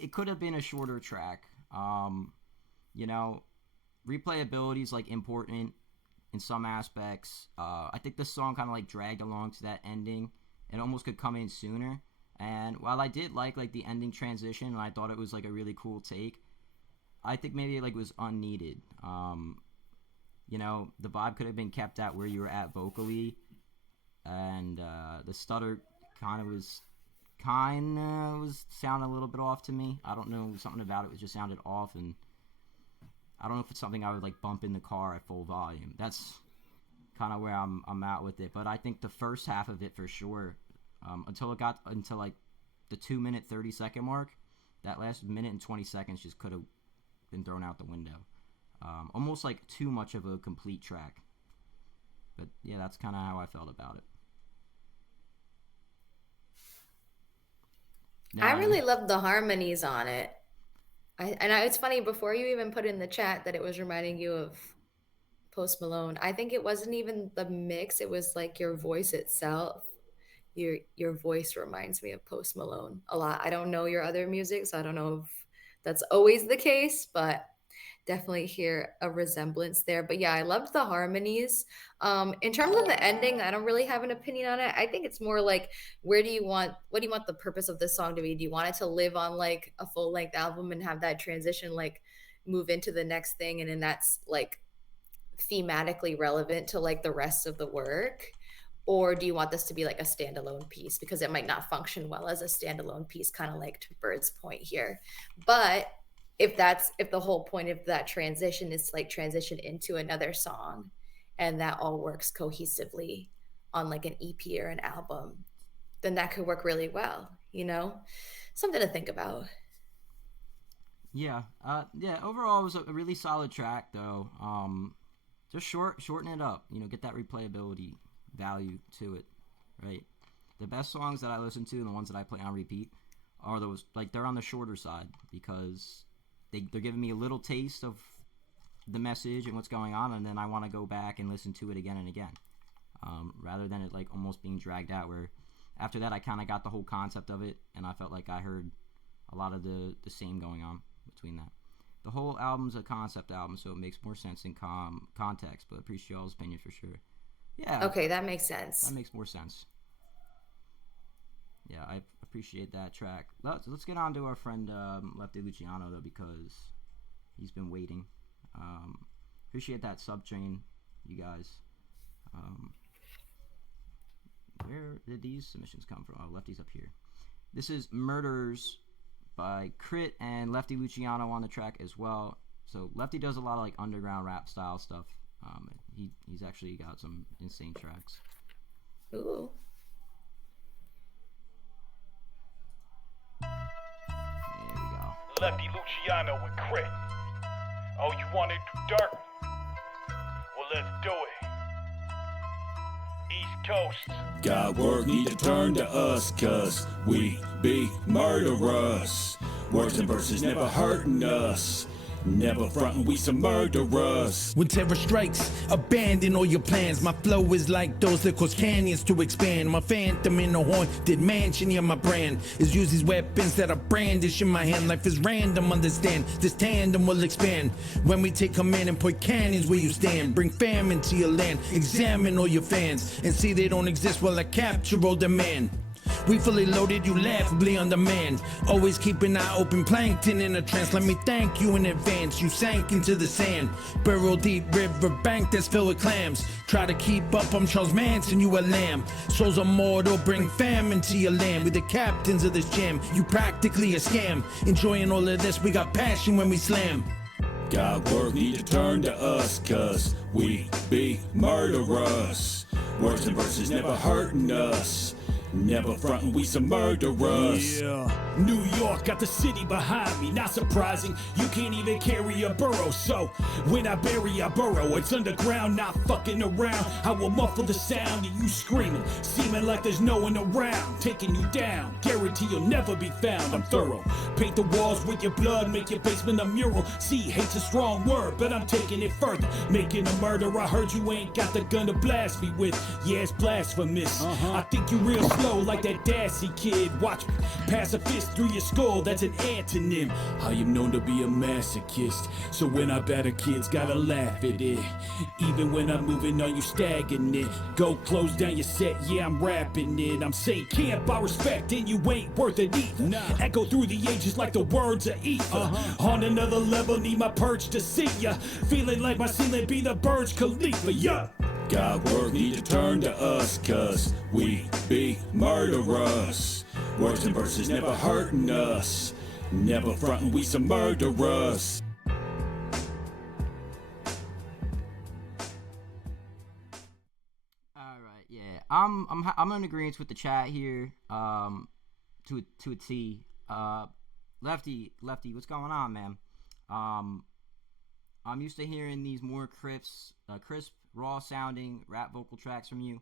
it could have been a shorter track. You know, replayability is like important in some aspects. I think this song kind of like dragged along to that ending and almost could come in sooner. And while I did like the ending transition and I thought it was like a really cool take, I think maybe like was unneeded. You know, the vibe could have been kept at where you were at vocally, and the stutter kind of was sounding a little bit off to me. I don't know, something about it just sounded off, and I don't know if it's something I would like bump in the car at full volume. That's kind of where I'm at with it. But I think the first half of it for sure, until it got until like the 2-minute 30-second mark, that last minute and 20 seconds just could have been thrown out the window. Almost like too much of a complete track. But yeah, that's kind of how I felt about it. I really loved the harmonies on it. It's funny, before you even put in the chat that it was reminding you of Post Malone, I think it wasn't even the mix, it was like your voice itself. Your voice reminds me of Post Malone a lot. I don't know your other music, so I don't know if that's always the case, but definitely hear a resemblance there. But yeah, I loved the harmonies. In terms of the ending, I don't really have an opinion on it. I think it's more like, what do you want the purpose of this song to be? Do you want it to live on like a full length album and have that transition, like move into the next thing, and then that's like thematically relevant to like the rest of the work? Or do you want this to be like a standalone piece? Because it might not function well as a standalone piece, kind of like to Bird's point here. But if the whole point of that transition is to like transition into another song, and that all works cohesively on like an EP or an album, then that could work really well, you know? Something to think about. Yeah. Overall, it was a really solid track, though. Just shorten it up. You know, get that replayability value to it, right? The best songs that I listen to and the ones that I play on repeat are those, like, they're on the shorter side, because they're giving me a little taste of the message and what's going on, and then I want to go back and listen to it again and again, rather than it like almost being dragged out, where after that I kind of got the whole concept of it, and I felt like I heard a lot of the same going on between that. The whole album's a concept album, so it makes more sense in context, but appreciate y'all's opinion for sure. Yeah. Okay, that makes sense. That makes more sense. Yeah, I appreciate that track. Let's get on to our friend Lefty Luciano, though, because he's been waiting. Appreciate that subtrain, you guys. Where did these submissions come from? Oh, Lefty's up here. This is Murders by Crit and Lefty Luciano on the track as well. So Lefty does a lot of like underground rap style stuff. He's actually got some insane tracks. Ooh. There we go. Lefty Luciano with Crit. Oh, you want it dark? Well, let's do it. East Coast. God work need to turn to us, cause we be murderers. Words and verses never hurting us. Never frontin', we some murderers. When terror strikes, abandon all your plans. My flow is like those that cause canyons to expand. My phantom in a haunted mansion, yeah, my brand is use these weapons that I brandish in my hand. Life is random, understand, this tandem will expand. When we take command and point cannons where you stand. Bring famine to your land, examine all your fans, and see they don't exist while I capture all demand. We fully loaded, you laughably undermanned. Always keep an eye open, plankton in a trance. Let me thank you in advance, you sank into the sand. Burrow deep river bank that's filled with clams. Try to keep up, I'm Charles Manson, you a lamb. Souls are mortal, bring famine to your land. We the captains of this jam, you practically a scam. Enjoying all of this, we got passion when we slam. God work need to turn to us, cause we be murderers. Words and verses never hurting us. Never frontin', we some murderers. Yeah. New York got the city behind me. Not surprising, you can't even carry a burrow. So when I bury, I burrow. It's underground, not fucking around. I will muffle the sound of you screaming, seeming like there's no one around. Taking you down, guarantee you'll never be found. I'm thorough. Paint the walls with your blood, make your basement a mural. See, hate's a strong word, but I'm taking it further. Making a murder, I heard you ain't got the gun to blast me with. Yeah, it's blasphemous. I think you real slow. flow like that Dassy kid. Watch me pass a fist through your skull, that's an antonym. I am known to be a masochist, so when I batter kids, gotta laugh at it. Even when I'm moving on you stagnant. Go close down your set, yeah, I'm rapping it. I'm saying camp, I respect, and you ain't worth it either. Nah. Echo through the ages like the words of ether. On another level, need my perch to see ya. Feeling like my ceiling be the Burj Khalifa, yeah. God work need to turn to us, cause we be murderers. Words and verses never hurting us. Never frontin', we some murderers. All right, yeah, I'm in agreement with the chat here, to a T. Lefty, what's going on, man? I'm used to hearing these more crisp, raw sounding rap vocal tracks from you.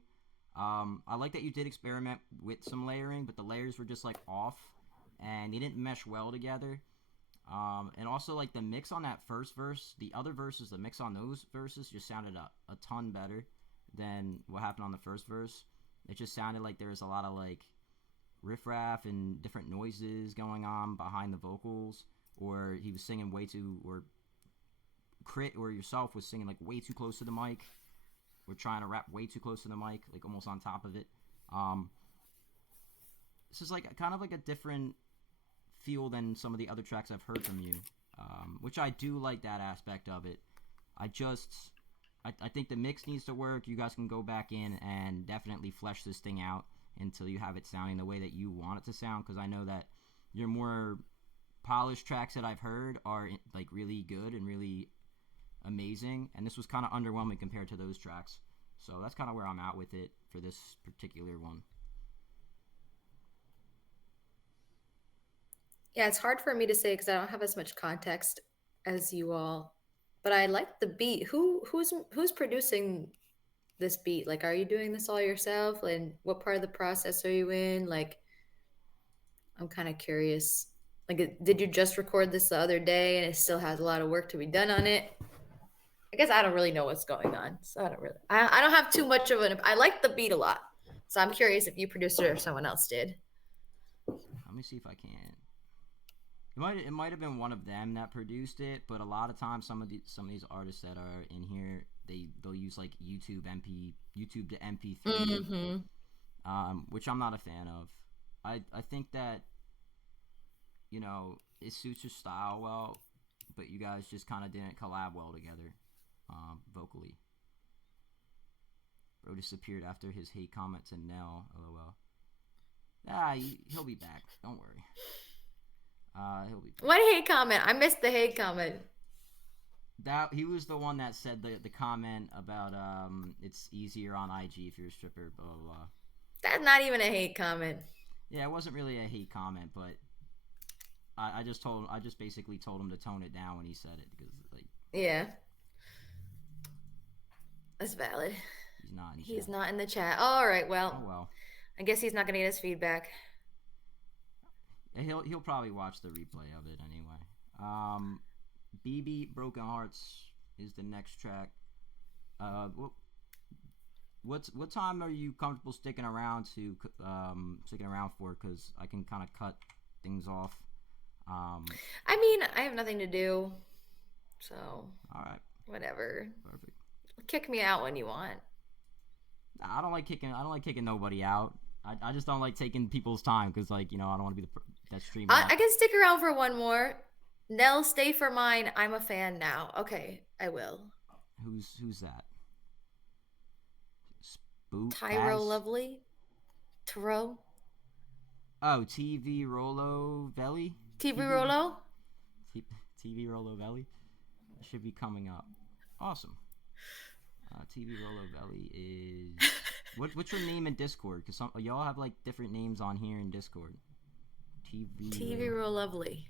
I like that you did experiment with some layering, but the layers were just like off, and they didn't mesh well together. And also like the mix on that first verse, the other verses, the mix on those verses just sounded a ton better than what happened on the first verse. It just sounded like there was a lot of like riffraff and different noises going on behind the vocals, or he was singing way too, or Crit or yourself was singing like way too close to the mic. We're trying to rap way too close to the mic, like almost on top of it. This is like kind of like a different feel than some of the other tracks I've heard from you, which I do like that aspect of it. I think the mix needs to work. You guys can go back in and definitely flesh this thing out until you have it sounding the way that you want it to sound, because I know that your more polished tracks that I've heard are like really good and really amazing, and this was kind of underwhelming compared to those tracks. So that's kind of where I'm at with it for this particular one. Yeah, it's hard for me to say because I don't have as much context as you all, but I like the beat. Who's producing this beat? Like, are you doing this all yourself? And what part of the process are you in? Like, I'm kind of curious. Like, did you just record this the other day and it still has a lot of work to be done on it? I guess I don't really know what's going on, so I don't have too much of an. I like the beat a lot, so I'm curious if you produced it or someone else did. Let me see if I can. It might have been one of them that produced it, but a lot of times some of these artists that are in here, they'll use like YouTube to MP3, which I'm not a fan of. I think that, you know, it suits your style well, but you guys just kind of didn't collab well together, vocally. Bro disappeared after his hate comment to Nel. LOL. He'll be back. Don't worry. He'll be back. What hate comment? I missed the hate comment. That he was the one that said the comment about it's easier on IG if you're a stripper. Blah blah blah. That's not even a hate comment. Yeah, it wasn't really a hate comment, but I just basically told him to tone it down when he said it, because like, yeah, that's valid. He's not in the chat. All right, well. Oh well. I guess he's not gonna get his feedback. He'll probably watch the replay of it anyway. BB Broken Hearts is the next track. What time are you comfortable sticking around for? Because I can kind of cut things off. I mean, I have nothing to do, so all right, whatever. Perfect. Kick me out when you want. I don't like kicking nobody out. I just don't like taking people's time, because, like, you know, I don't want to be that streamer. I can stick around for one more. Nell, stay for mine. I'm a fan now. Okay, I will. Who's that? Spook. Tyro Lovely. Taro. Oh, TV Rolo Velli. TV Rolo. TV Rolo Velli should be coming up. Awesome. TV Rolo Velli is. What's your name in Discord? Because y'all have like different names on here in Discord. TV Real Lovely.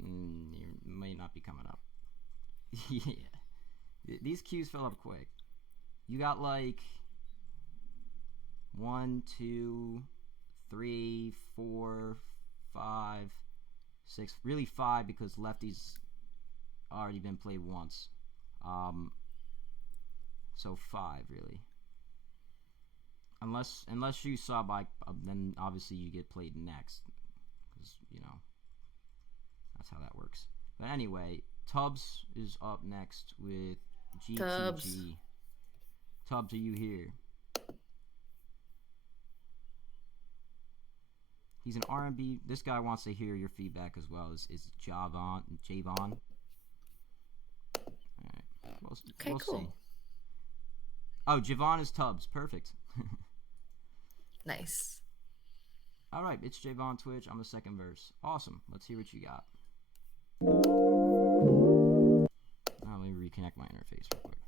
You may not be coming up. Yeah. These queues fill up quick. You got like 1, 2, 3, 4, 5, 6. Really 5, because Lefty's already been played once. So 5 really. unless you sub, then obviously you get played next, because that's how that works. But anyway, Tubbs is up next with GTG. Tubbs, are you here? He's an R&B. This guy wants to hear your feedback as well. Is Javon? All right. We'll cool. See. Oh, Javon is Tubbs. Perfect. Nice. All right, it's Javon Twitch. I'm the second verse. Awesome. Let's hear what you got. Let me reconnect my interface real quick.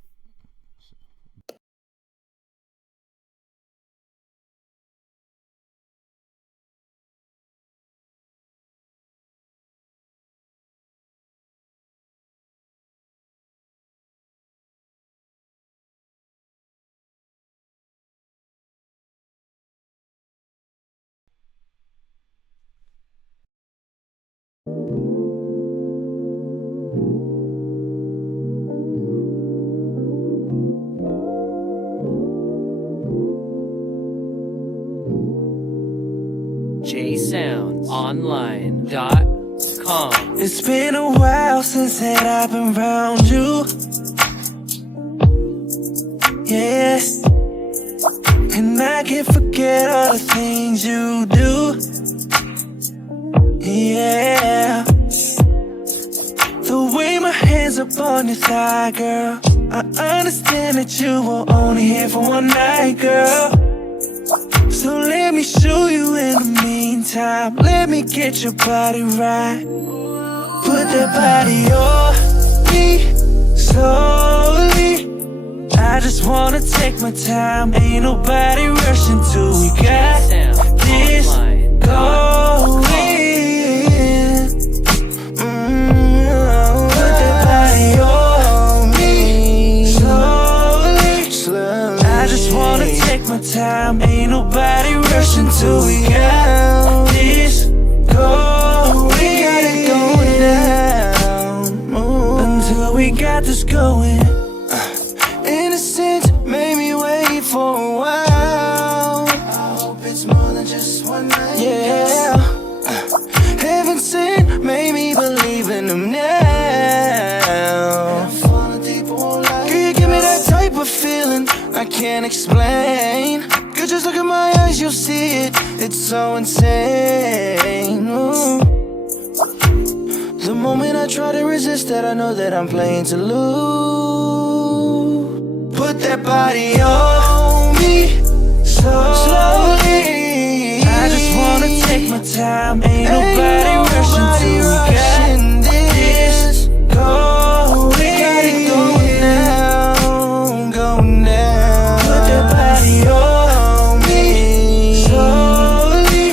JSoundsOnline.com. It's been a while since that I've been around you. Yeah. And I can't forget all the things you do. Yeah. The way my hands up on your thigh, girl. I understand that you were only here for one night, girl. So let me show you in the meantime. Let me get your body right. Put that body on me slowly. I just wanna take my time. Ain't nobody rushing till we got this going. Put that body on me slowly. I just wanna take my time. Ain't nobody rushing till we got this going. We got it going down until we got this going. Innocence made me wait for a while. I hope it's more than just one night. Yeah. Heaven sent made me believe in them now. Girl, you give me that type of feeling I can't explain. Girl, just look at my eyes, you'll see it. It's so insane. Ooh. The moment I try to resist that, I know that I'm playing to lose. Put that body on me slowly. I just wanna take my time. Ain't nobody rushing till we got this going. We got it going down, going down. Put that body on me slowly.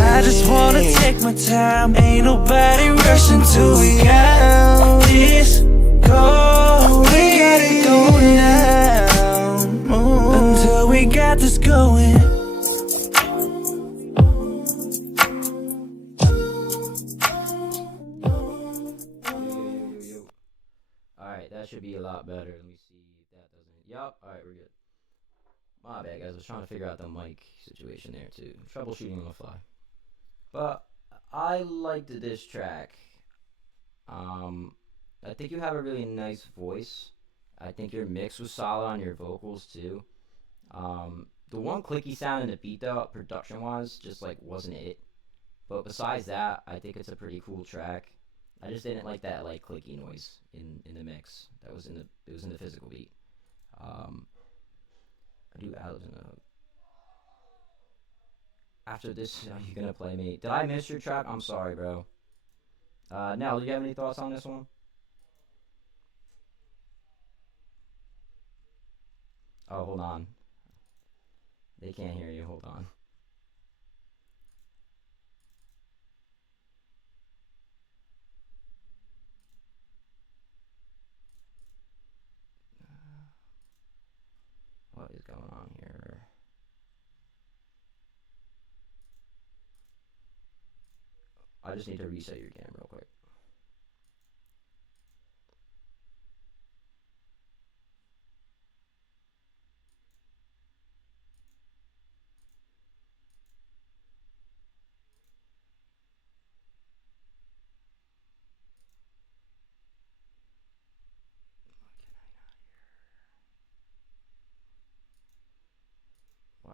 I just wanna take my time. Ain't nobody rushing till we got this going. We got it going down until we got this going. Alright, that should be a lot better. Let me see if that doesn't. Yup, alright, we're good. My bad, guys. I was trying to figure out the mic situation there, too. Troubleshooting on the fly. But I liked this track. I think you have a really nice voice. I think your mix was solid on your vocals, too. The one clicky sound in the beat, though, production-wise, just, wasn't it. But besides that, I think it's a pretty cool track. I just didn't like that, clicky noise in the mix. It was in the physical beat. I do out in the... After this, are you gonna play me? Did I miss your track? I'm sorry, bro. Nel, do you have any thoughts on this one? Oh, hold on. They can't hear you. Hold on. What is going on here? I just need to reset your cam real quick.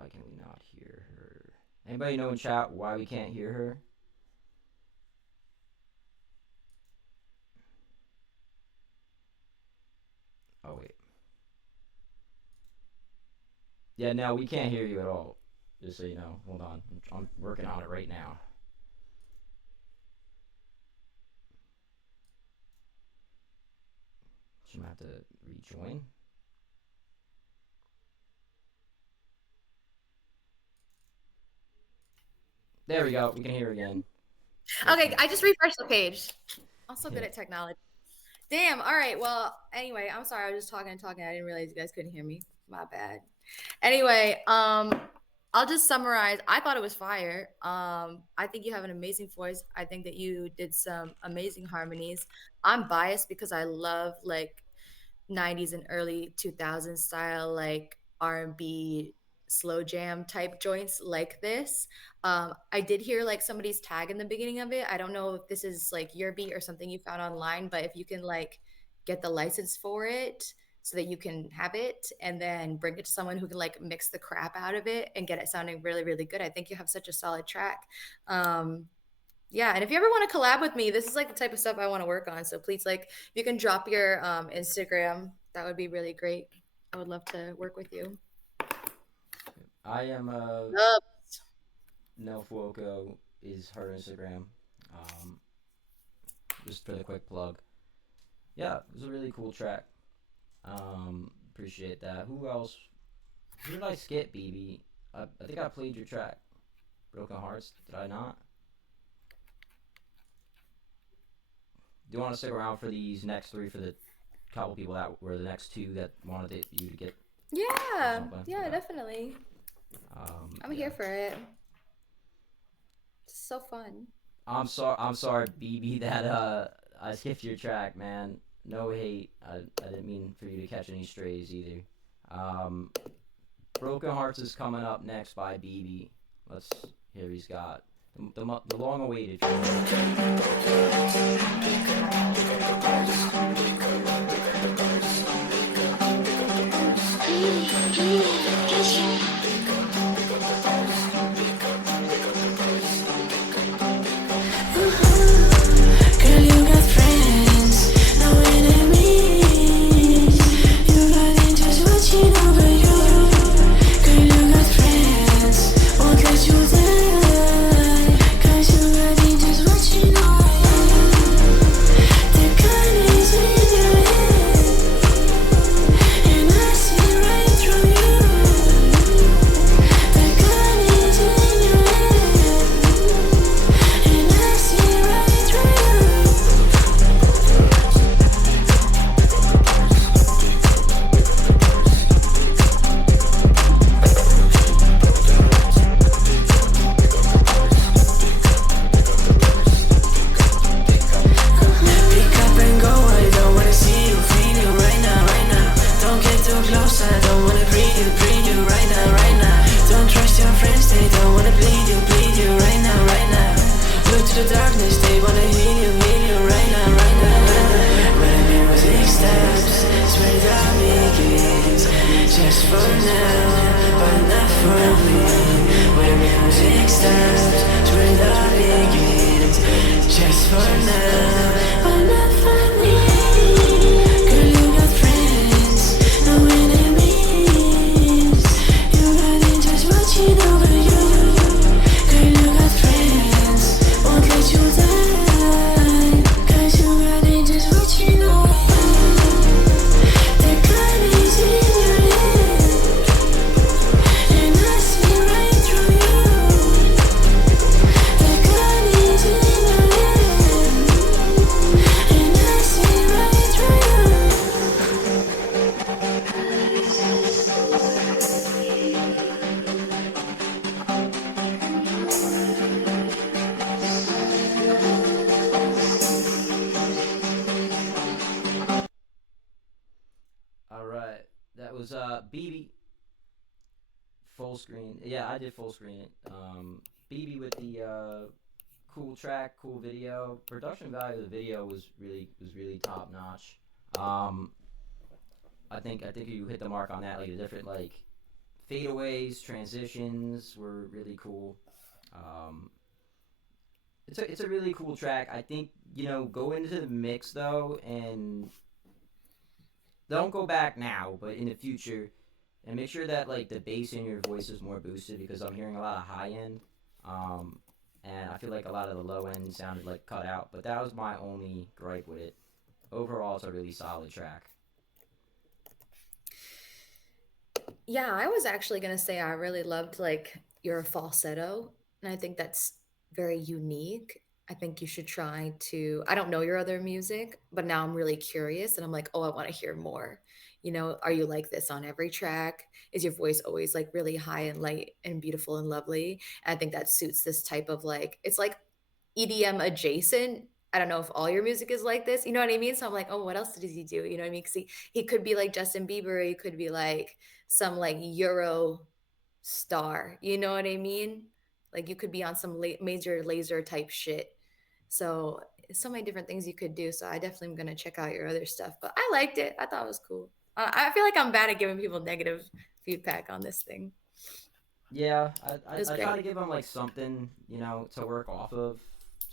Why can we not hear her? Anybody know in chat why we can't hear her? Oh, wait. Yeah, no, we can't hear you at all. Just so you know. Hold on. I'm working on it right now. She might have to rejoin. There we go. We can hear again. Okay, I just refreshed the page. I'm so good at technology. Damn. All right. Well, anyway, I'm sorry. I was just talking and talking. I didn't realize you guys couldn't hear me. My bad. Anyway, I'll just summarize. I thought it was fire. I think you have an amazing voice. I think that you did some amazing harmonies. I'm biased because I love like 90s and early 2000s style like R&B slow jam type joints like this. I did hear like somebody's tag in the beginning of it. I don't know if this is like your beat or something you found online, but if you can like get the license for it so that you can have it and then bring it to someone who can like mix the crap out of it and get it sounding really, really good. I think you have such a solid track. Yeah, and if you ever want to collab with me, this is like the type of stuff I want to work on. So please, like, if you can drop your Instagram, that would be really great. I would love to work with you. I am Nel Fuoco is her Instagram. Just for the quick plug. Yeah, it was a really cool track. Appreciate that. Who else? Who did I skip, BB? I think I played your track. Broken Hearts. Did I not? Do you want to stick around for these next three for the couple people that were the next two that wanted you to get? Yeah, definitely. I'm here for it. It's so fun. I'm sorry, BB, that I skipped your track, man. No hate. I didn't mean for you to catch any strays either. Broken Hearts is coming up next by BB. Let's hear he's got the long-awaited track. That was BB full screen. Yeah, I did full screen it. BB with the cool track, cool video. Production value of the video was really top notch. I think you hit the mark on that. Like a different like fadeaways, transitions were really cool. Um, it's a really cool track. I think, go into the mix though, and don't go back now, but in the future, and make sure that like the bass in your voice is more boosted, because I'm hearing a lot of high end, and I feel like a lot of the low end sounded like cut out. But that was my only gripe with it. Overall, it's a really solid track. Yeah, I was actually gonna say I really loved like your falsetto, and I think that's very unique. I think you should try to. I don't know your other music, but now I'm really curious, and I'm like, oh, I want to hear more. Are you like this on every track? Is your voice always like really high and light and beautiful and lovely? And I think that suits this type of like, it's like EDM adjacent. I don't know if all your music is like this, you know what I mean? So I'm like, oh, what else does he do? You know what I mean? Because he could be like Justin Bieber, he could be like some like Euro star, you know what I mean? Like you could be on some major laser type shit. So many different things you could do. So I definitely am gonna check out your other stuff. But I liked it. I thought it was cool. I feel like I'm bad at giving people negative feedback on this thing. Yeah, I try to give them like something, to work off of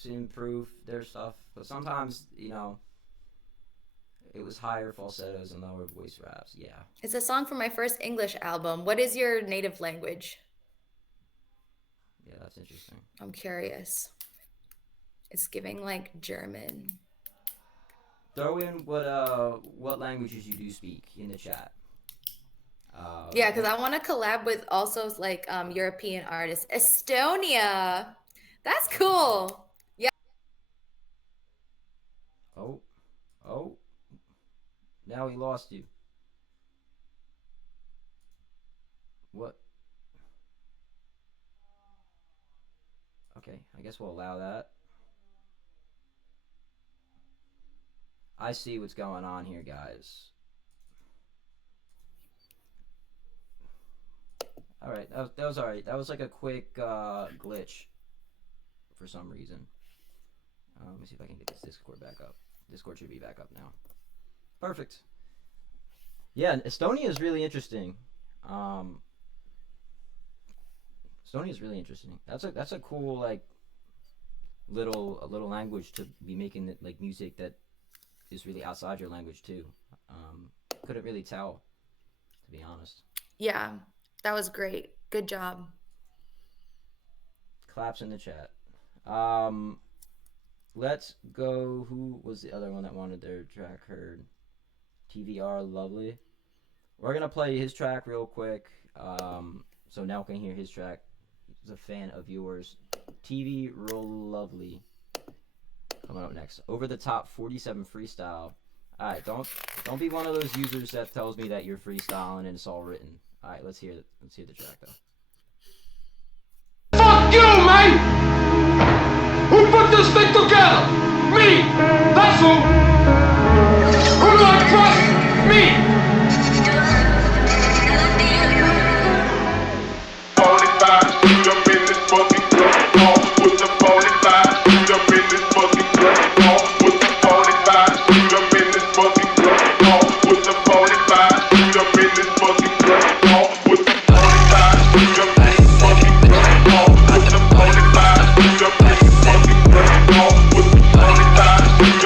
to improve their stuff. But sometimes, it was higher falsettos and lower voice raps. Yeah. It's a song from my first English album. What is your native language? Yeah, that's interesting. I'm curious. It's giving like German. Throw in what languages you do speak in the chat. Yeah, because I want to collab with also like European artists. Estonia. That's cool. Yeah. Oh. Now he lost you. What? Okay, I guess we'll allow that. I see what's going on here, guys. Alright, that was alright. That was like a quick glitch for some reason. Let me see if I can get this Discord back up. Discord should be back up now. Perfect. Yeah, Estonia is really interesting. Estonia is really interesting. That's a cool like little language to be making like music that is really outside your language too. Couldn't really tell, to be honest. Yeah, that was great. Good job. Claps in the chat. Let's go. Who was the other one that wanted their track heard? TVR, lovely. We're gonna play his track real quick, so Nel can hear his track. He's a fan of yours. TV, real lovely. Coming up next, Over the Top 47 freestyle. All right, don't be one of those users that tells me that you're freestyling and it's all written. All right, let's hear the track though. Fuck you, man! Who put this thing together? Me! That's who! Who do I trust? Me! 45, shoot up in this fucking club. Off with the 45, shoot up in this fucking club. Off with the 45, shoot up in this fucking club. Off with the 45, shoot up in this fucking club. Off with the 45, shoot up in this fucking club. Off with the 45, shoot up in this fucking club. Off with the 45, shoot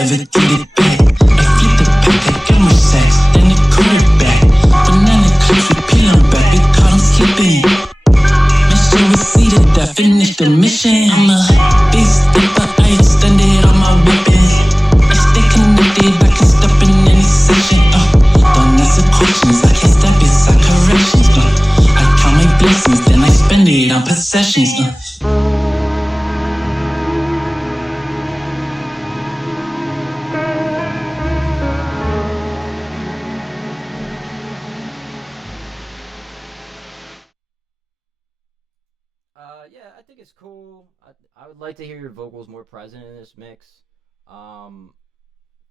never get it back. I flip the pack like Elmer Sacks, then the quarterback. Banana clips, we peel 'em back, we caught 'em slipping. Make sure we see the death, finish the mission. I'm a big stepper, I extended all my weapons. I stay connected, I can step in any session. Don't answer questions, I can't step inside corrections. I count my blessings, then I spend it on possessions. Yeah, I think it's cool. I would like to hear your vocals more present in this mix. Um,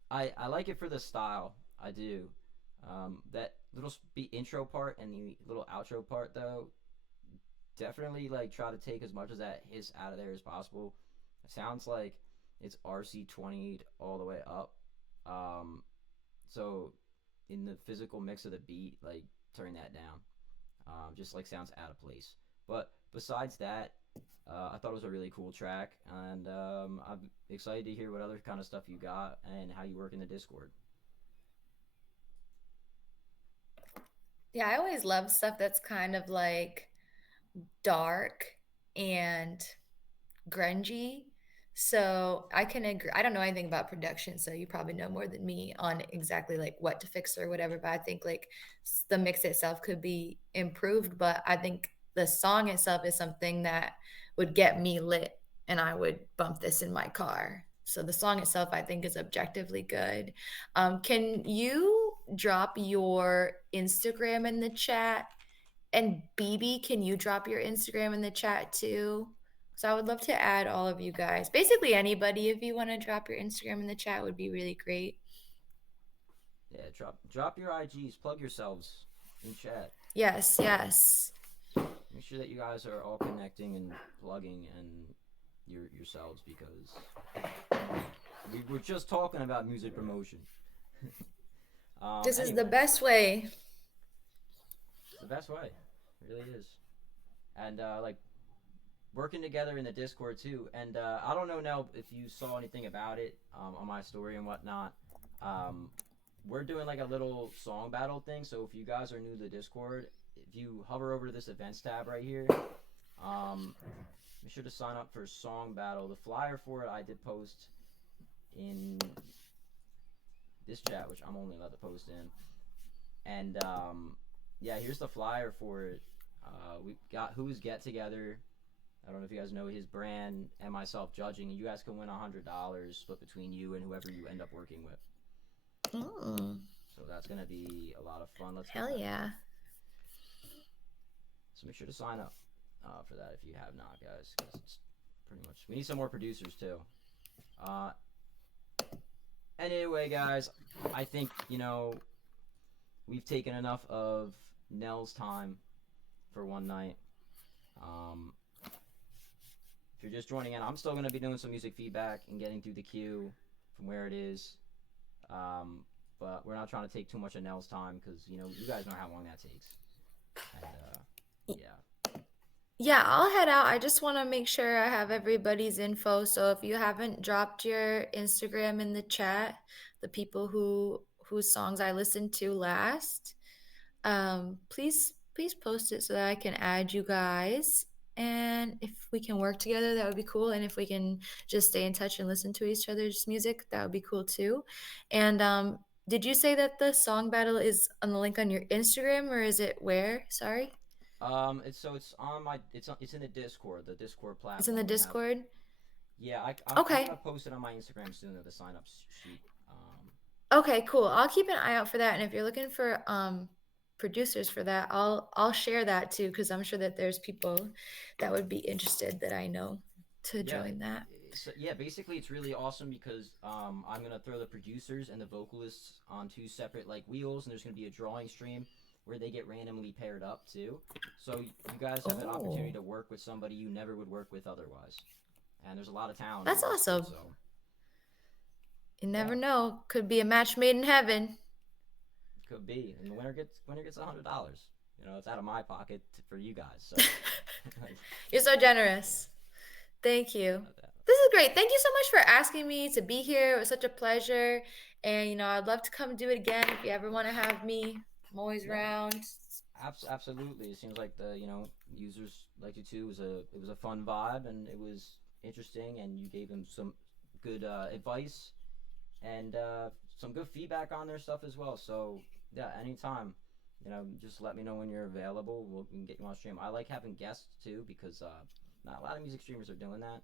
I like it for the style. I do. That little intro part and the little outro part though, definitely like try to take as much of that hiss out of there as possible. It sounds like it's RC20'd all the way up. Um, so in the physical mix of the beat, like turn that down. Just like sounds out of place. But besides that, I thought it was a really cool track, and I'm excited to hear what other kind of stuff you got and how you work in the Discord. Yeah, I always love stuff that's kind of like dark and grungy. So I can agree. I don't know anything about production, so you probably know more than me on exactly like what to fix or whatever. But I think like the mix itself could be improved. But I think the song itself is something that would get me lit, and I would bump this in my car. So the song itself, I think, is objectively good. Can you drop your Instagram in the chat? And BB, can you drop your Instagram in the chat too? So I would love to add all of you guys. Basically anybody, if you want to drop your Instagram in the chat would be really great. Yeah, drop your IGs, plug yourselves in chat. Yes, yes. Make sure that you guys are all connecting and plugging and yourselves, because we were just talking about music promotion. This is the best way. It's the best way. It really is. And like working together in the Discord too. And I don't know, Nell, if you saw anything about it on my story and whatnot. We're doing like a little song battle thing. So if you guys are new to the Discord, if you hover over to this events tab right here, be sure to sign up for song battle. The flyer for it I did post in this chat, which I'm only allowed to post in. And yeah, here's the flyer for it. We got Who's Get Together. I don't know if you guys know his brand and myself judging, and you guys can win $100 split between you and whoever you end up working with. Oh. So that's gonna be a lot of fun. Hell yeah. So make sure to sign up for that if you have not, guys. 'Cause it's pretty much, we need some more producers too. Anyway, guys, I think we've taken enough of Nell's time for one night. If you're just joining in, I'm still gonna be doing some music feedback and getting through the queue from where it is. But we're not trying to take too much of Nell's time, because you guys know how long that takes. And yeah. Yeah, I'll head out. I just want to make sure I have everybody's info. So if you haven't dropped your Instagram in the chat, the people whose songs I listened to last, please post it so that I can add you guys. And if we can work together, that would be cool. And if we can just stay in touch and listen to each other's music, that would be cool too. And did you say that the song battle is on the link on your Instagram, or is it where? Sorry. It's on my it's in the Discord platform. It's in the Discord. Yeah, Okay. I'm gonna post it on my Instagram soon, the sign up sheet. Okay, cool. I'll keep an eye out for that. And if you're looking for producers for that, I'll share that too, because I'm sure that there's people that would be interested that I know to join that. So, yeah, basically it's really awesome because I'm gonna throw the producers and the vocalists on two separate like wheels, and there's gonna be a drawing stream where they get randomly paired up too. So you guys have an opportunity to work with somebody you never would work with otherwise. And there's a lot of talent. That's awesome. So, you never know. Could be a match made in heaven. Could be. And the winner gets $100. It's out of my pocket for you guys. So You're so generous. Thank you. This is great. Thank you so much for asking me to be here. It was such a pleasure. And, I'd love to come do it again if you ever want to have me. I'm always Yeah. around. Absolutely. It seems like the users like you too. It was a fun vibe, and it was interesting, and you gave them some good advice and some good feedback on their stuff as well. So yeah, anytime, just let me know when you're available. We can get you on stream. I like having guests too because not a lot of music streamers are doing that.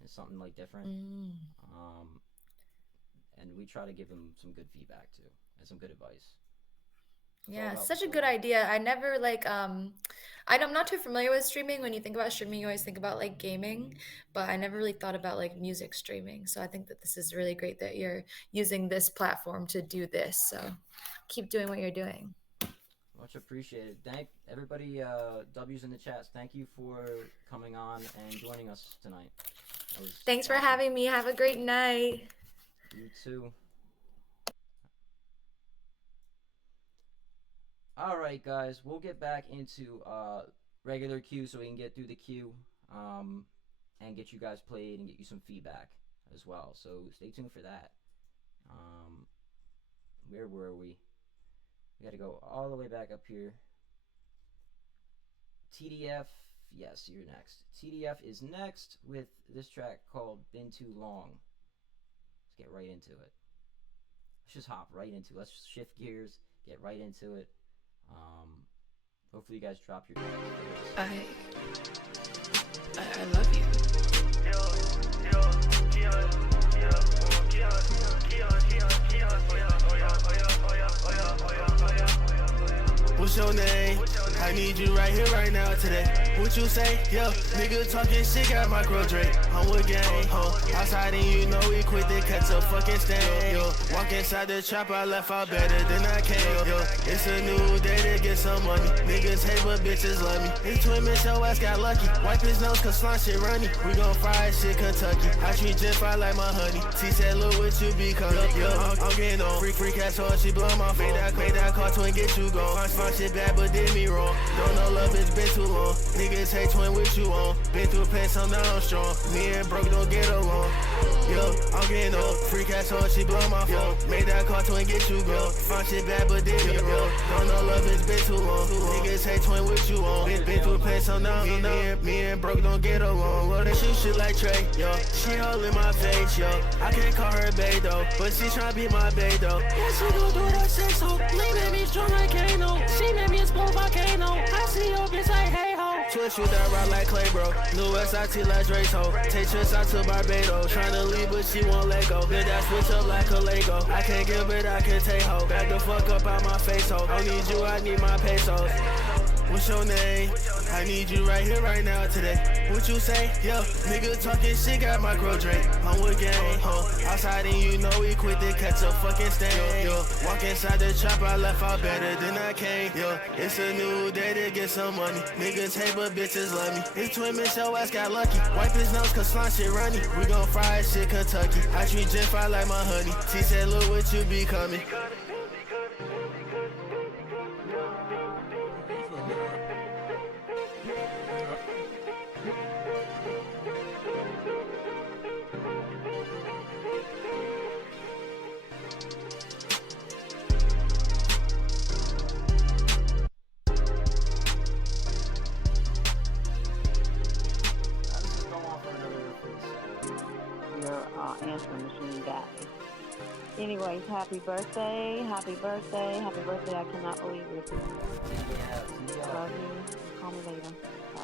It's something like different. Um, and we try to give them some good feedback too and some good advice. Yeah, such a good idea. I never I'm not too familiar with streaming. When you think about streaming, you always think about like gaming, but I never really thought about like music streaming. So I think that this is really great that you're using this platform to do this. So keep doing what you're doing. Much appreciated. Thank everybody, W's in the chats. Thank you for coming on and joining us tonight. Thanks for having me. Have a great night. You too. All right, guys, we'll get back into regular queue so we can get through the queue and get you guys played and get you some feedback as well. So stay tuned for that. Where were we? We got to go all the way back up here. TDF, yes, you're next. TDF is next with this track called Been Too Long. Let's get right into it. Let's just hop right into it. Let's just shift gears, get right into it. Hopefully you guys drop your I love you. What's your name? I need you right here, right now, today. What you say? Yo, nigga talking shit, got my girl Drake. I'm with gang, outside and you know we quit to catch a fucking stand. Yo, walk inside the trap, I left out better than I came. Yo, it's a new day to get some money. Niggas hate but bitches love me. His twin miss your ass got lucky. Wipe his nose cause slime shit runny. We gon' fry shit Kentucky. I treat Jeff, I like my honey. T said, look what you become. Yo, I'm getting on. Freak ass hard, she blow my phone. Made that car twin get you gone. Find shit bad but did me wrong. Don't know love, it's been too long. Niggas hate twin with you on. Been through pain, so now I'm strong. Me and broke don't get along. Yo, I'm getting on. Freak ass hard, she blow my phone. Made that car twin get you gone. Find shit bad but did me wrong. Don't know love, it's been too long. Niggas hate twin with you on. Been through pain, so now me and broke don't get along. Well, they shoot shit like Trey, yo. She holding my face, yo. I can't call her bae though, but she tryna be my bae though. Yeah, she gon' do that sex so. Lean at me strong like Kano. She made me explode volcano. I see your bitch like hey ho. Twitch with that rock like Clay, bro. New SIT like Drake's ho. Take trips out to Barbados. Tryna leave, but she won't let go. Build that switch up like a Lego. I can't give it, I can take ho. Back the fuck up out my face ho. I need you, I need my pesos. What's your name? I need you right here, right now, today. What you say? Yo, nigga talking shit, got my girl Drake. I'm with gang, outside and you know we quit to catch a fucking stand. Yo, walk inside the trap, I left out better than I came. Yo, it's a new day to get some money. Niggas hate but bitches love me. His twin miss your ass got lucky. Wipe his nose cause slime shit runny. We gon' fry shit Kentucky. I treat Jeff, I like my honey. T said, look what you becoming. Answering machine got me. Anyways, happy birthday, happy birthday, happy birthday. I cannot believe it. Love you. Call me later. Bye.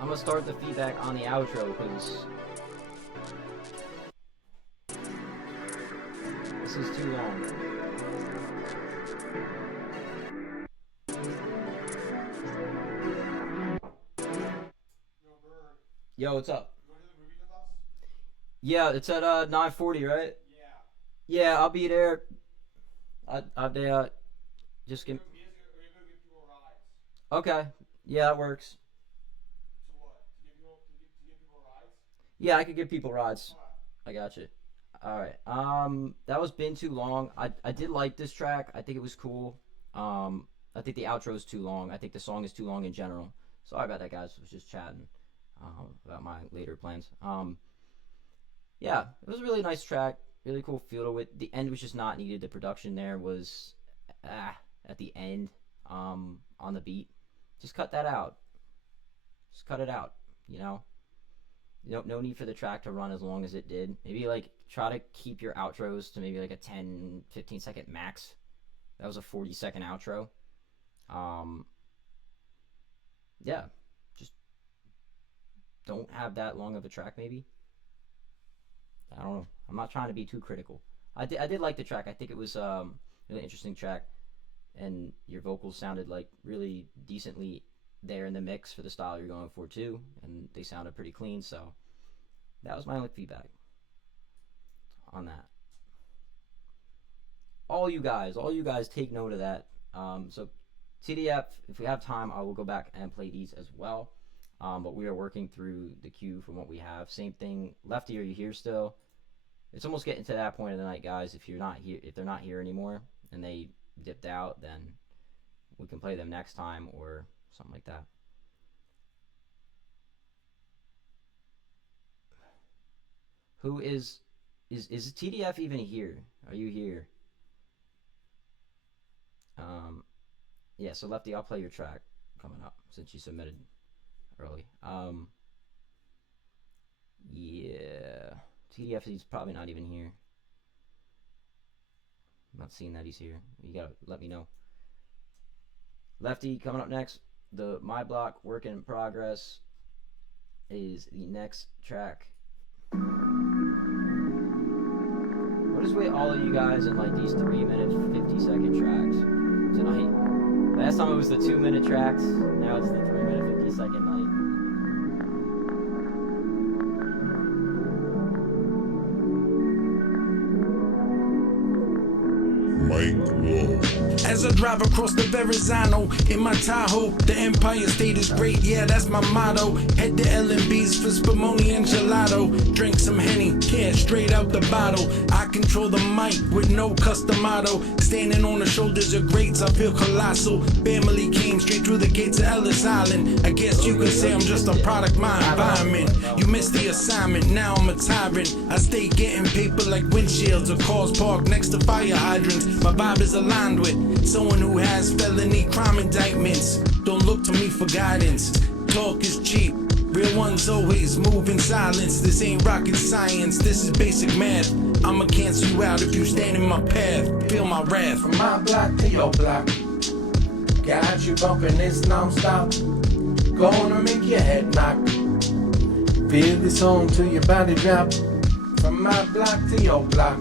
I'm gonna start the feedback on the outro because this is too long. Yo, what's up? Yeah, it's at 9:40, right? Yeah, I'll be there. They just give. Okay. Yeah, that works. To what? To give people rides? Yeah, I could give people rides. I got you. All right. That was Been Too Long. I did like this track. I think it was cool. I think the outro is too long. I think the song is too long in general. Sorry about that, guys. I was just chatting. about my later plans. Yeah, it was a really nice track, really cool feel to it. The end was just not needed. The production there was at the end on the beat. Just cut that out. Just cut it out, you know? No need for the track to run as long as it did. Maybe like try to keep your outros to maybe like a 10-15 second max. That was a 40-second outro. Yeah, just don't have that long of a track maybe. I don't know. I'm not trying to be too critical. I did like the track. I think it was really interesting track, and your vocals sounded like really decently there in the mix for the style you're going for too, and they sounded pretty clean. So that was my only feedback on that. All you guys take note of that. So TDF, if we have time, I will go back and play these as well. But we are working through the queue from what we have. Same thing, Lefty, are you here still? It's almost getting to that point of the night, guys. If they're not here anymore and they dipped out, then we can play them next time or something like that. Who is TDF even here? Are you here? Yeah, so Lefty, I'll play your track coming up since you submitted early. Yeah, TDF is probably not even here. I'm not seeing that he's here. You gotta let me know. Lefty, coming up next, the My Block Work in Progress is the next track. We'll just wait all of you guys in like these 3-minute, 50-second tracks tonight. Last time it was the 2-minute tracks, now it's the 3-minute, 50-second night. As I drive across the Verrazano in my Tahoe, the Empire State is great, yeah, that's my motto. Head to L&B's for spumoni and gelato. Drink some Henny, yeah, straight out the bottle. I control the mic with no customato. Standing on the shoulders of greats, I feel colossal. Family came straight through the gates of Ellis Island. I guess you could say I'm just a product of my environment. You missed the assignment, now I'm a tyrant. I stay getting paper like windshields or cars parked next to fire hydrants. My vibe is aligned with someone who has felony crime indictments. Don't look to me for guidance. Talk is cheap. Real ones always move in silence. This ain't rocket science, this is basic math. I'ma cancel you out if you stand in my path. Feel my wrath. From my block to your block, got you bumping this non-stop. Gonna make your head knock. Feel the song till your body drop. From my block to your block,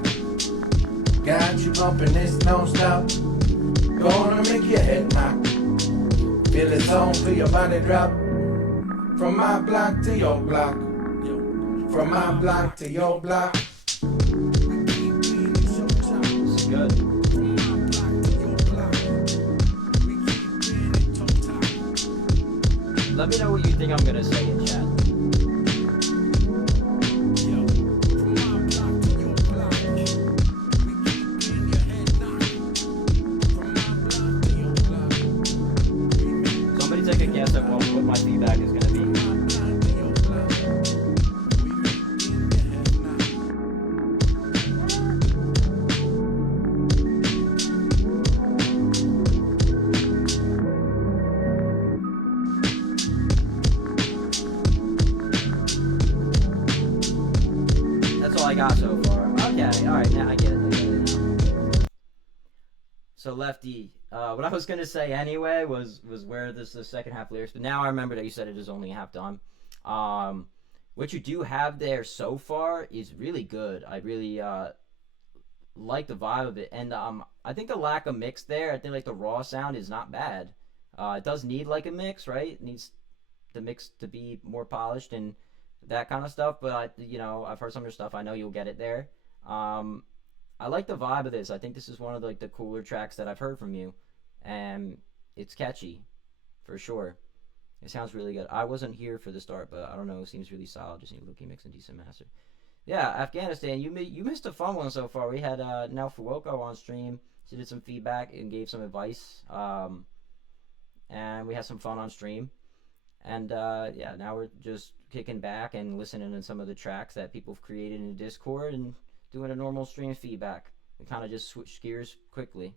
got you bumping this non-stop. Gonna make your head knock. Feel the song till your body drop. From my block to your block, from my block to your block. This is good. Let me know what you think I'm gonna say in chat. Somebody take a guess at what my feedback is gonna be. I got so far. Okay, alright, now I get it. So Lefty, what I was gonna say anyway was where this the second half lyrics, but now I remember that you said it is only half done. What you do have there so far is really good. I really like the vibe of it, and I think the lack of mix there, I think like the raw sound is not bad. It does need like a mix, right? It needs the mix to be more polished and that kind of stuff, but I've heard some of your stuff. I know you'll get it there. I like the vibe of this. I think this is one of the cooler tracks that I've heard from you, and it's catchy for sure. It sounds really good. I wasn't here for the start, but I don't know, it seems really solid. Just need Lucky mix and decent master. Yeah, Afghanistan, you missed a fun one so far. We had Nel Fuoco on stream. She did some feedback and gave some advice, and we had some fun on stream. And yeah, now we're just kicking back and listening to some of the tracks that people have created in Discord and doing a normal stream feedback. We kind of just switched gears quickly.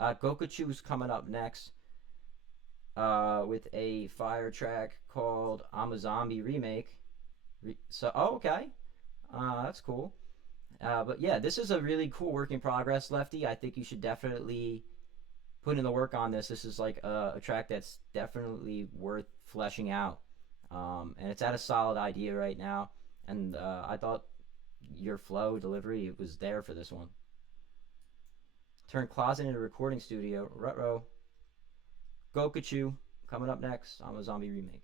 Gokuchu's coming up next with a fire track called I'm a Zombie Remake. Okay. That's cool. But yeah, this is a really cool work in progress, Lefty. I think you should definitely put in the work on this. This is like a track that's definitely worth fleshing out. And it's at a solid idea right now. And I thought your flow delivery was there for this one. Turn closet into recording studio. Ruh-roh. Gokuchu coming up next. I'm a Zombie Remake.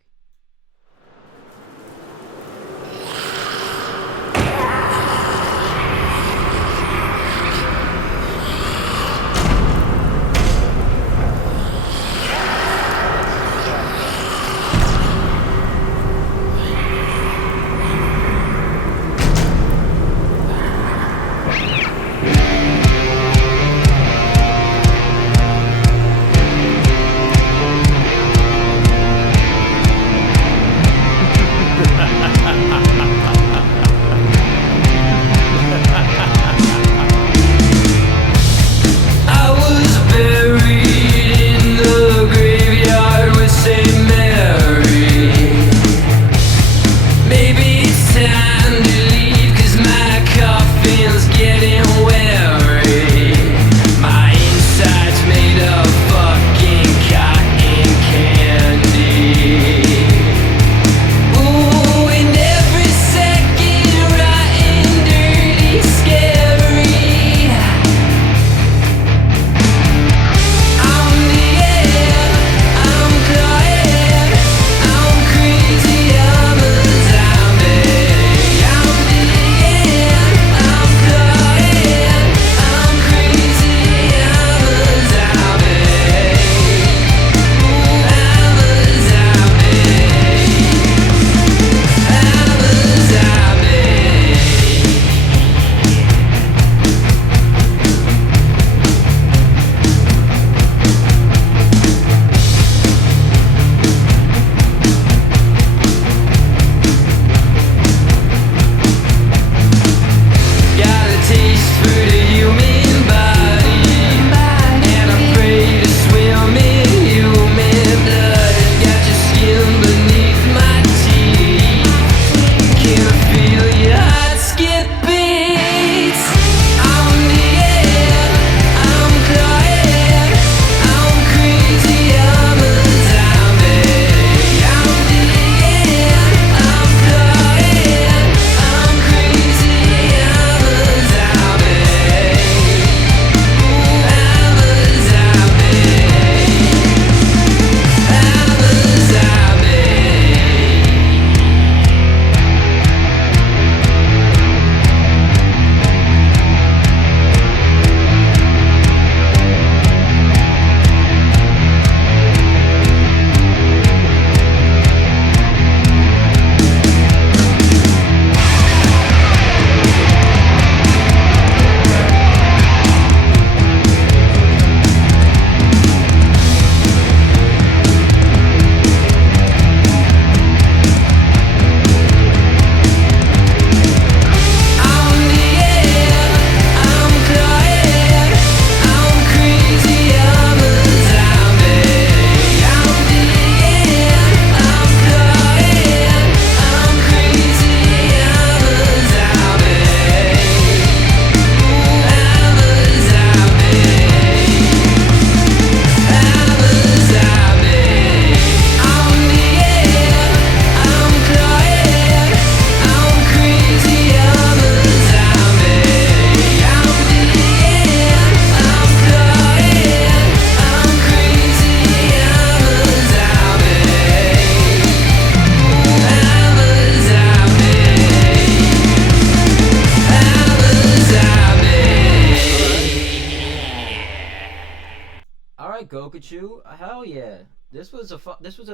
Gokuchu, hell yeah! This was a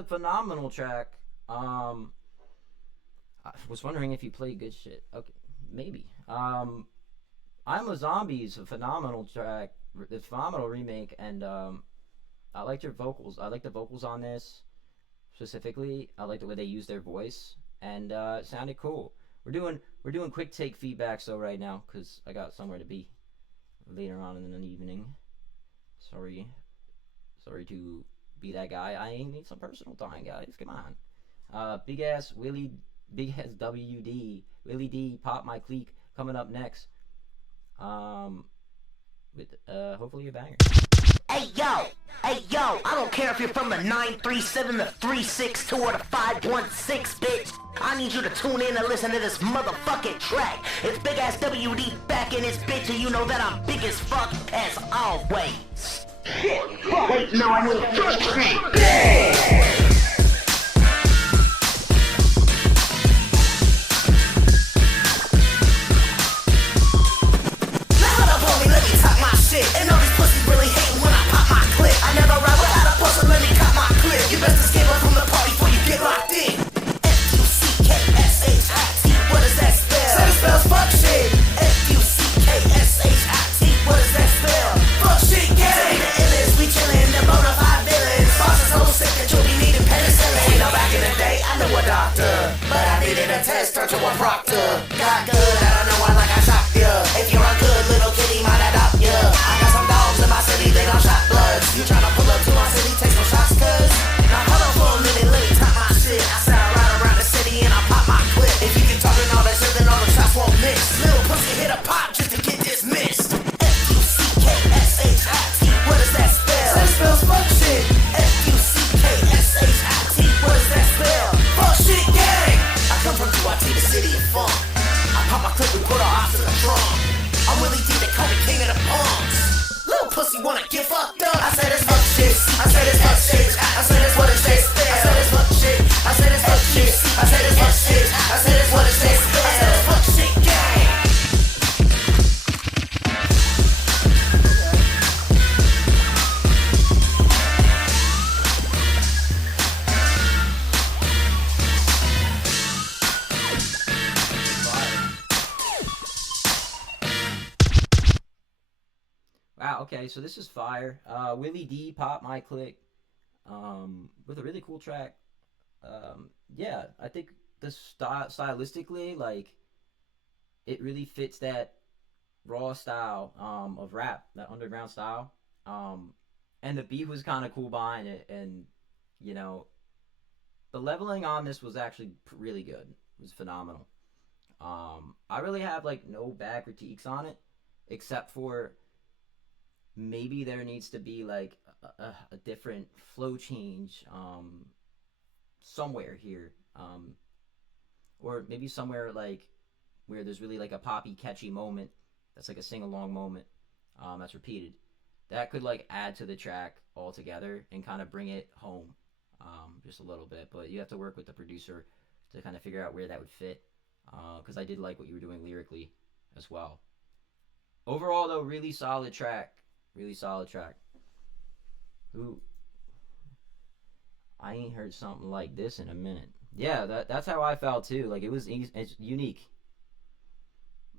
phenomenal track. I was wondering if you play good shit. Okay, maybe. I'm a Zombie's a phenomenal track, a phenomenal remake, and I liked your vocals. I like the vocals on this specifically. I like the way they use their voice, and it sounded cool. We're doing quick take feedbacks though right now because I got somewhere to be later on in the evening. Sorry to be that guy. I need some personal time, guys. Come on. Big ass WD, Willie D, Pop My Clique coming up next. With hopefully a banger. Hey yo, I don't care if you're from the 937, the 362, or the 516, bitch. I need you to tune in and listen to this motherfucking track. It's Big Ass WD back in this bitch, and you know that I'm big as fuck as always. Wait, no, I mean, and all these pussies really hating when I pop my clip. I never ride without a pussy, let me cop my clip. You best escape up from the party before you get locked in. F-U-C-K-S-H-I-T, what does that spell? Say it spells fuck shit. F-U-C-K-S-H-I-T, what does that spell? Fuck shit, gang. The illest, we chillin', the bonafide villains. Boss is so sick that you'll be needing penicillin. You know, back in the day, I knew a doctor, but I needed a test, turned to a proctor. Got good, I don't know why, like I shocked ya. If you're a good little kitty, might adopt ya. I got some dogs in my city, they gon' shot bloods. You tryna pull up to my city, take some shots, cuz. Now hold on for a minute, let me top my shit. I said I ride around the city and I pop my clip. If you can talk and all that shit, then all the shots won't miss. Little pussy hit a pop just to get dismissed. F-U-C-K-S-H-I-T, what does that spell? That spells fuck shit. F-U-C-K-S-H-I-T, what does that spell? Fuck shit, gang. I come from DYT, the city of funk. I pop my clip and put our ops to the trunk. I'm Willie D, they call me king of the punks. Little pussy wanna get fucked up. I said it's fuck shit. I said it's fuck shit. I said it's what it says. I said it's fuck shit. I said it's fuck shit. I said it's fuck shit. I said it's what it says. I said it's fuck shit, gang. Wow, okay, so this is fire. Willie D, Pop My Clique, with a really cool track. Yeah, I think the stylistically, like, it really fits that raw style of rap, that underground style. And the beat was kind of cool behind it, and, you know, the leveling on this was actually really good. It was phenomenal. I really have, like, no bad critiques on it, except for maybe there needs to be like a different flow change somewhere here, or maybe somewhere like where there's really like a poppy catchy moment that's like a sing-along moment that's repeated, that could like add to the track altogether and kind of bring it home just a little bit. But you have to work with the producer to kind of figure out where that would fit, because I did like what you were doing lyrically as well. Overall though, really solid track. Really solid track. Ooh, I ain't heard something like this in a minute. Yeah, that's how I felt too. Like it's unique.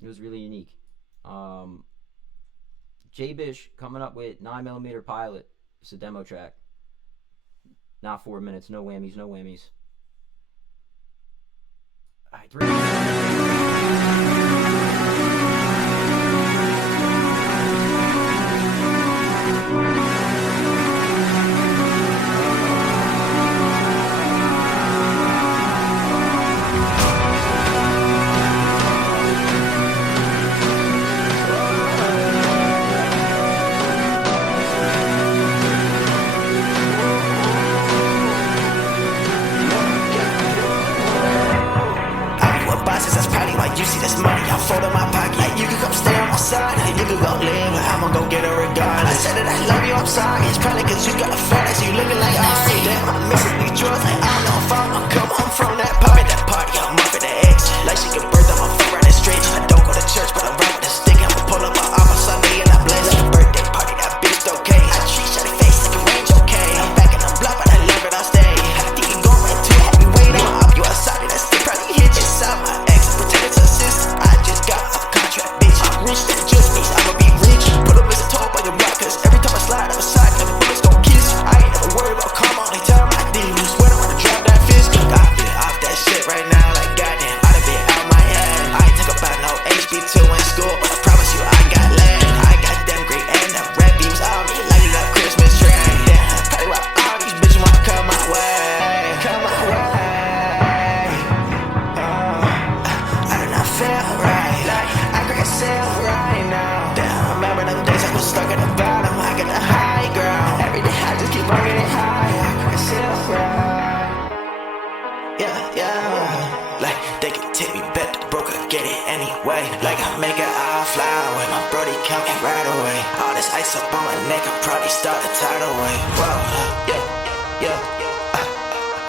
It was really unique. J Bish coming up with 9mm Pilot. It's a demo track. Not 4 minutes. No whammies. No whammies. All right, 3. You see this money, I'm folding my pocket. Like, you can come stay on my side, and you can go live, but I'ma go get her regardless. I said that I love you, I'm sorry. It's probably cause you got a fat ass, you looking like Ari. Damn, I'm missing these drugs, like I don't know if I'm gonna come home from that pop at that party. I'm up at the X, like she give birth, I'm a foot right straight. I don't go to church, but I rap with the stick. I'ma pull up my arm on Sunday, and I bless like a birthday party, that bitch okay. I treat shawty face like a range, okay. I'm back in the block, but I love it, I stay. I think you going right to it, happy waiting. I'm up, you outside, and that stick probably hit you inside my ex. Pretend it's a sister, I just got a contract, bitch. I'm rich, that just means I'ma be rich. Put a list of top on your block, cause every time I slide, I'm a side, and the bullets gon' kiss. I ain't get it high, I can sit upright. Yeah. Like they can take me back to broke, I get it anyway. Like I make it eye fly away, my brody count me right away. All this ice up on my neck, I probably start a tidal wave. Whoa, yeah.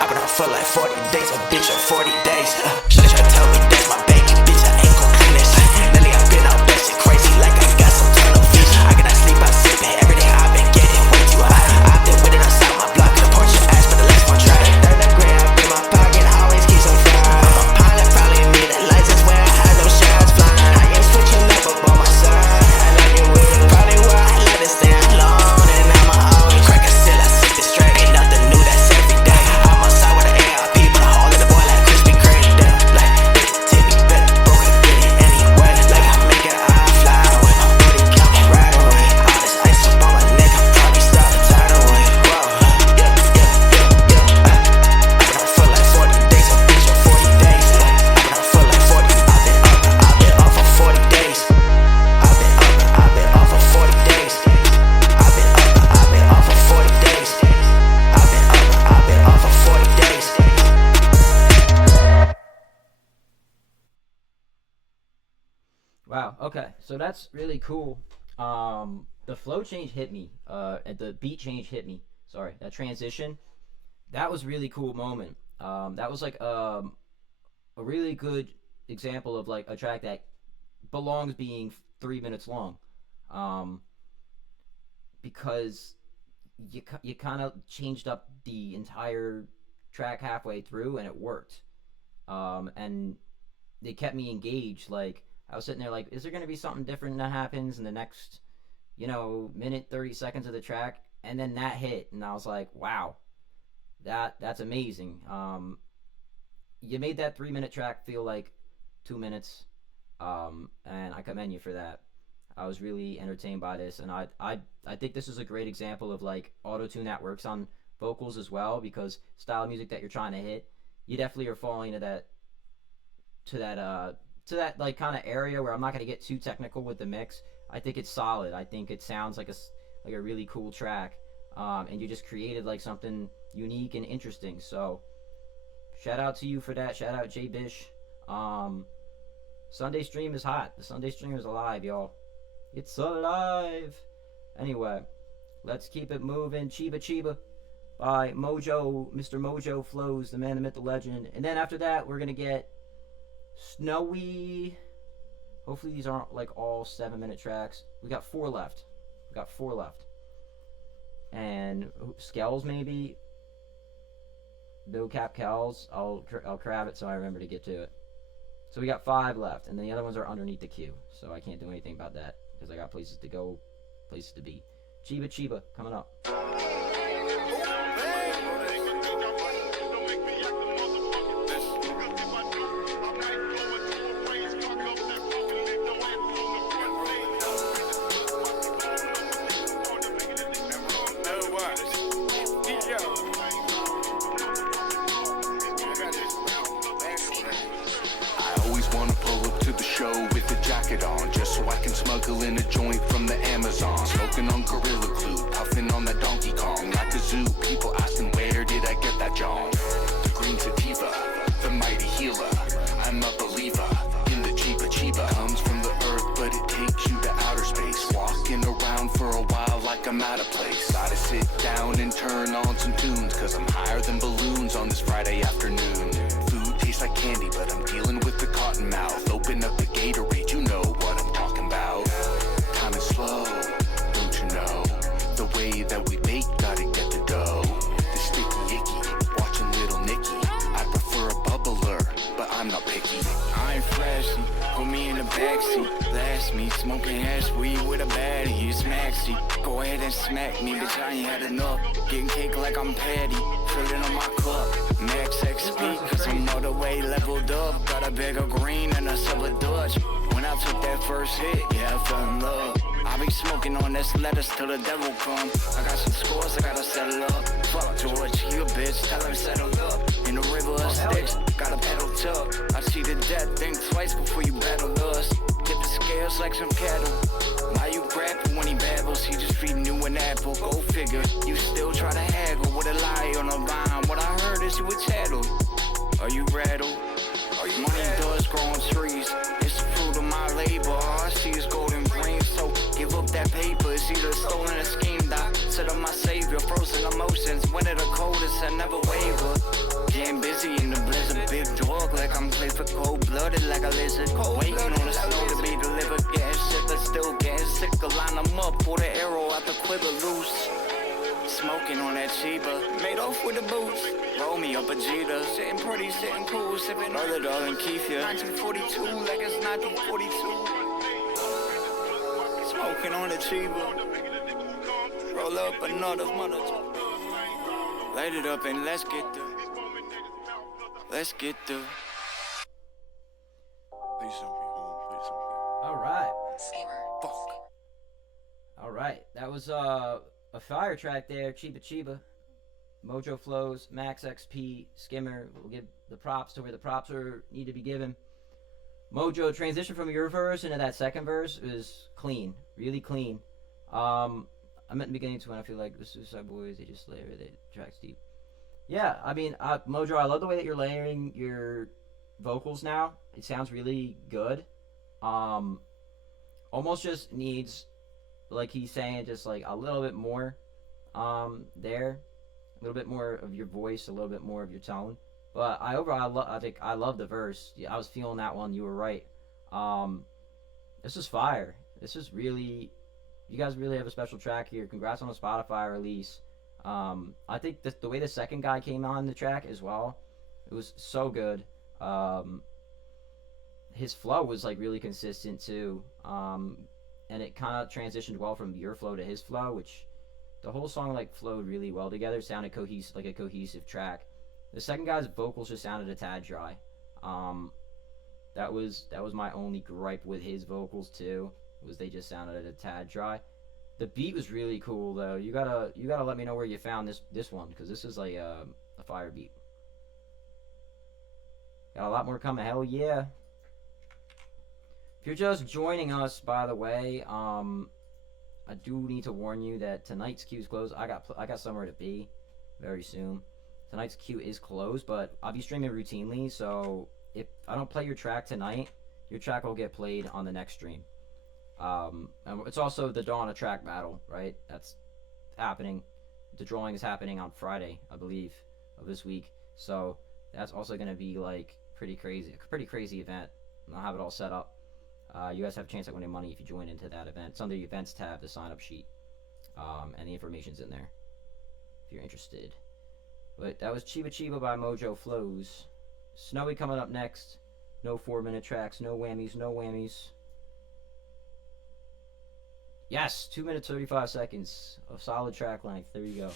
I've been on for like 40 days, a bitch on 40 days. She try to tell me that's my baby, bitch, I ain't gon' clean this. Lately I've been out that shit crazy, like I got some television. I cannot sleep, I sip it, every day I've been getting way too high. I've been with it outside my block, the porch your ass for the last one try. 30 grand up in my pocket, always keep some fire. I'm a pilot, probably need a license where I have no shots flying. I ain't switching up on my side, I like it with it. Probably why I let it stay alone, and I'ma always crack a seal, I sip it straight. Ain't nothing new, that's every day. I'm outside with an ARP, but I haul it the boy like Krispy Kreme. Damn, like take me back, broke and get it anyway. Like I make it eye fly away, my body count me right away. All this ice up on my neck, I probably start a tidal wave. Whoa, yeah. I've been on for like 40 days, a bitch on 40 days. I've been on for like 40, I've been off for 40 days. I've been off for 40 days. I've been off for 40 days. I've been off for 40 days. Wow. Okay. So that's really cool. The flow change hit me. The beat change hit me. Sorry. That transition. That was a really cool moment. That was like a really good example of like a track that belongs being 3 minutes long. Because you kind of changed up the entire track halfway through and it worked. And they kept me engaged. Like I was sitting there like, is there going to be something different that happens in the next, minute 30 seconds of the track? And then that hit and I was like, wow, that's amazing. You made that 3 minute track feel like 2 minutes. And I commend you for that. I was really entertained by this, and I think this is a great example of like auto-tune that works on vocals as well, because style of music that you're trying to hit, you definitely are falling into that like kind of area where I'm not going to get too technical with the mix. I think it's solid. I think it sounds like a really cool track, and you just created like something unique and interesting. So shout out to you for that. Shout out Jay Bish. Sunday stream is hot. The Sunday stream is alive, y'all. It's alive. Anyway, let's keep it moving. Chiba Chiba by Mojo, Mr. Mojo Flows, the man, the myth, the legend. And then after that, we're going to get Snowy. Hopefully these aren't like all 7 minute tracks. We got 4 left. And Skells maybe. No Cap Kells. I'll crab it so I remember to get to it. So we got 5 left, and then the other ones are underneath the queue. So I can't do anything about that because I got places to go, places to be. Chiba Chiba coming up. On, just so I can smuggle in a joint from the Amazon. Smoking on Gorilla Glue, puffing on that Donkey Kong. Like a zoo, people asking where did I get that John? The green sativa, the mighty healer. I'm a believer in the Chiba Chiba. Comes from the earth, but it takes you to outer space. Walking around for a while like I'm out of place. Gotta sit down and turn on some tunes, cause I'm higher than balloons on this Friday afternoon. Food tastes like candy, but I'm dealing with the cotton mouth. Open up the Gatorade, you know what I'm talking about. Time is slow, don't you know? The way that we bake, gotta get the dough. The sticky icky, watching little Nicky. I prefer a bubbler, but I'm not picky. I ain't flashy, put me in the backseat. Blast me, smoking hash weed with a baddie. It's maxi, go ahead and smack me, bitch, I ain't had enough. Getting cake like I'm Patty, filling on my cup. Max XP, cause I'm all the way leveled up. Got a bag of green and a silver Dutch. When I took that first hit, yeah, I fell in love. I be smoking on this lettuce till the devil come. I got some scores, I gotta settle up. Fuck George, you a bitch, tell him settle up. In the river of sticks, got a pedal tuck. I see the death, think twice before you battle us. Tip the scales like some cattle. Why you grab when he babbles? He just feeding you an apple. apple, go figure. You still try to haggle with a lie on a vine. What I heard is you were tattled. Are you rattled? Money does grow on trees. It's the fruit of my labor. All I see is golden green. So give up that paper. It's either stolen or schemed. I set up my savior. Frozen emotions. Winter the coldest. I never waver. Getting busy in the blizzard. Big dog like I'm played for cold-blooded like a lizard. Waiting on the snow to be delivered. Getting shit but still getting sicker. Line them up. Pull the arrow out the quiver loose. Smoking on that Chiba, made off with the boots. Roll me up a Jeter, sitting pretty, sitting cool, sipping other darling Keith, yeah. 1942, like it's 1942. Smoking on the Chiba, roll up another mother. Light it up and let's get the. All right. All right, that was a fire track there, Chiba. Mojo Flows, Max XP, Skimmer. We'll give the props to where the props need to be given. Mojo, transition from your verse into that second verse is clean, really clean. I meant in the beginning to when I feel like the Suicide Boys, they just layer the tracks deep. Yeah, I mean, Mojo, I love the way that you're layering your vocals now. It sounds really good. Almost just needs, like he's saying, just like a little bit more there. A little bit more of your voice, a little bit more of your tone. But I think I love the verse. I was feeling that one. You were right. This is fire. This is really, you guys really have a special track here. Congrats on the Spotify release. I think the way the second guy came on the track as well, it was so good. His flow was like really consistent too. And it kind of transitioned well from your flow to his flow, which the whole song like flowed really well together. Sounded like a cohesive track. The second guy's vocals just sounded a tad dry. That was my only gripe with his vocals too, was they just sounded a tad dry. The beat was really cool though. You gotta let me know where you found this one, because this is like a fire beat. Got a lot more coming. Hell yeah. If you're just joining us, by the way, I do need to warn you that tonight's queue is closed. I got somewhere to be very soon. Tonight's queue is closed, but I'll be streaming routinely, so if I don't play your track tonight, your track will get played on the next stream. And it's also the Dawn of Track battle, right? That's happening. The drawing is happening on Friday, I believe, of this week. So that's also going to be like a pretty crazy event. I'll have it all set up. You guys have a chance at winning money if you join into that event. It's under the events tab, the sign up sheet, and the information's in there if you're interested. But that was Chiba by Mojo Flows. Snowy coming up next. No 4-minute tracks, no whammies. Yes, 2 minutes 35 seconds of solid track length. There you go.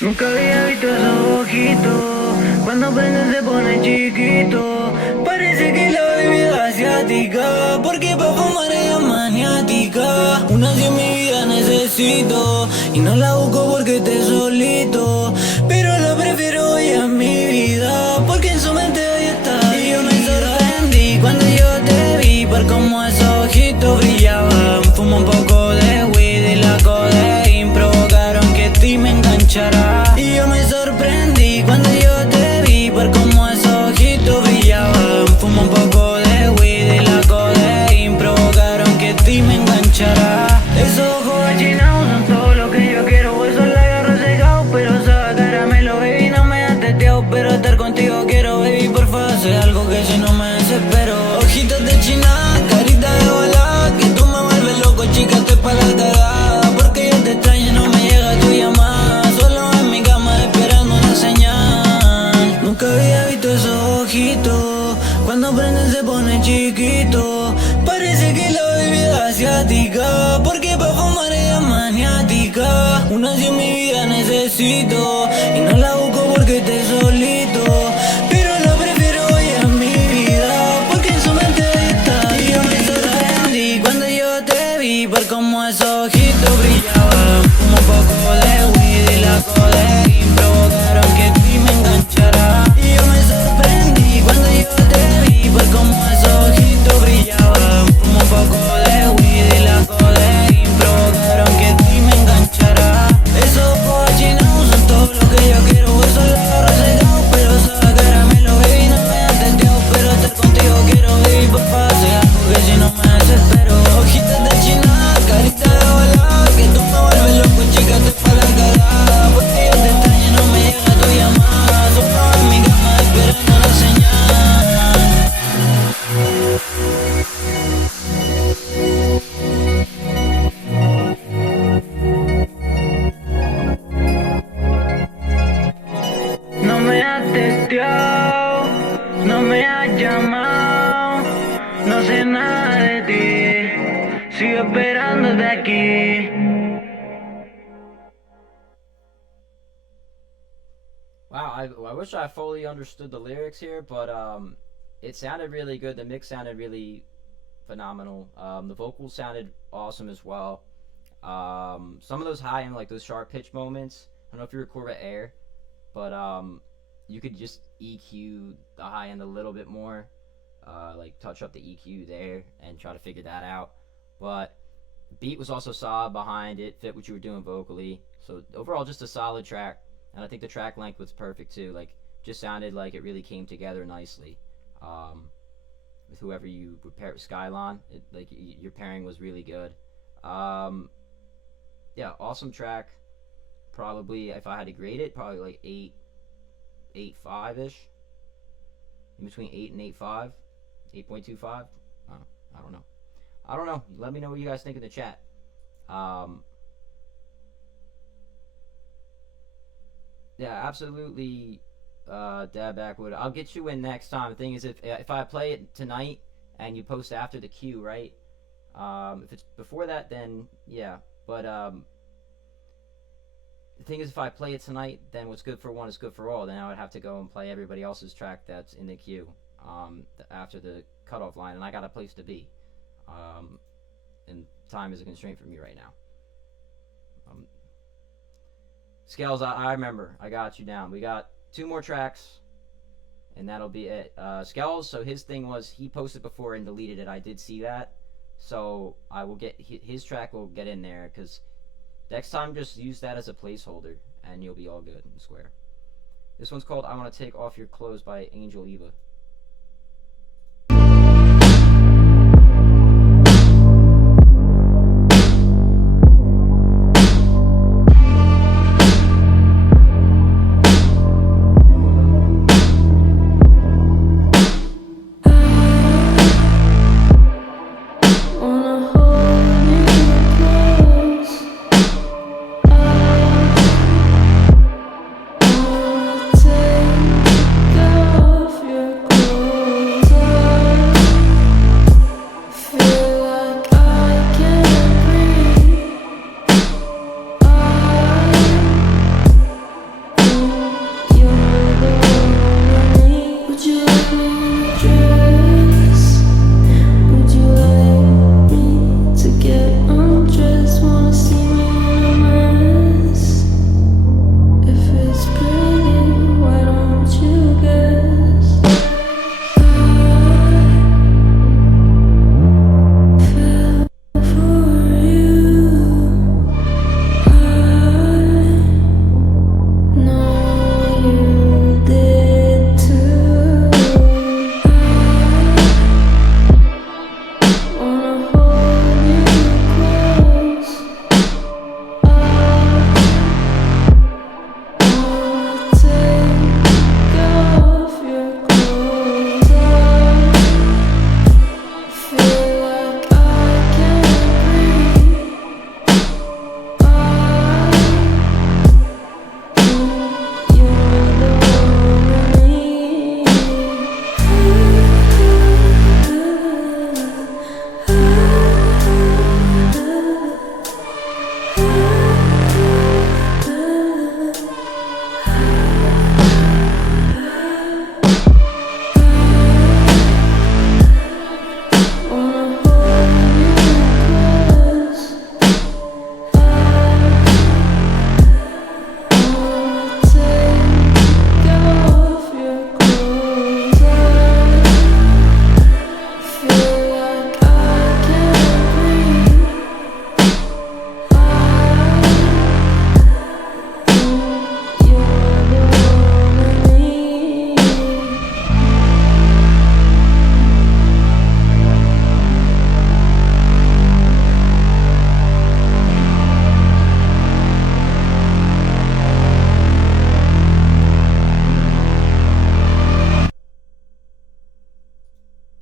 Nunca había visto esos ojitos, cuando prenden se ponen chiquitos. Parece que la bebida asiática, porque pa' fumar ella es maniática. Una si en mi vida necesito, y no la busco porque esté solito. Pero la prefiero hoy en mi vida, porque en su mente hoy está. Y yo me sorprendí cuando yo te vi, por cómo esos ojitos brillaban. Fumo un poco de weed y la codeína provocaron que ti me enganchara. Y yo me sorprendí cuando yo te vi, por cómo esos ojitos brillaban. Fumo un poco de weed y la codeína provocaron que ti me enganchara. Esos ojos achinados son todo lo que yo quiero. Esos labios resecados, pero sabe caramelo, baby, no me has teteado. Pero estar contigo quiero, baby, porfa, hace algo que si no me desespero. Ojitos de china, carita de bola, que tú me vuelves loco, chica, estoy pa' la cagada. Porque yo te extraño, no me llega tu llamada. Solo en mi cama esperando una señal. Nunca había visto esos ojitos, cuando prenden se ponen chiquitos. Parece que la bebida asiática, porque pa' fumar ella es maniática. Una si en mi vida necesito, y no la busco porque esté solito. Pero la prefiero hoy en mi vida, porque en su mente ahí está. Y yo me sorprendí cuando yo te vi, por cómo esos ojitos brillaban. Un poco de weed y la codeína provocaron que ti me enganchara. Y yo me sorprendí cuando yo te vi, por cómo esos ojitos brillaban. Un poco de I wish I fully understood the lyrics here, but it sounded really good. The mix sounded really phenomenal. The vocals sounded awesome as well. Some of those high end, like those sharp pitch moments. I don't know if you record with air, but you could just EQ the high end a little bit more, like touch up the EQ there and try to figure that out. But the beat was also solid behind it, fit what you were doing vocally. So overall, just a solid track. And I think the track length was perfect too. Like, just sounded like it really came together nicely. With whoever you would pair with Skylon, your pairing was really good. Yeah, awesome track. Probably, if I had to grade it, probably like 8.5 ish. In between 8 and 8.5, 8.25. I don't know. I don't know. Let me know what you guys think in the chat. Yeah, absolutely. Dad Backwood. I'll get you in next time. The thing is, if I play it tonight and you post after the queue, right? If it's before that, then yeah. But the thing is, if I play it tonight, then what's good for one is good for all. Then I would have to go and play everybody else's track that's in the queue after the cutoff line, and I got a place to be. And time is a constraint for me right now. Scales, I remember. I got you down. We got 2 more tracks, and that'll be it. Scales, so his thing was he posted before and deleted it. I did see that. So I will get his track will get in there, because next time just use that as a placeholder, and you'll be all good and square. This one's called I Want to Take Off Your Clothes by Angel Eva.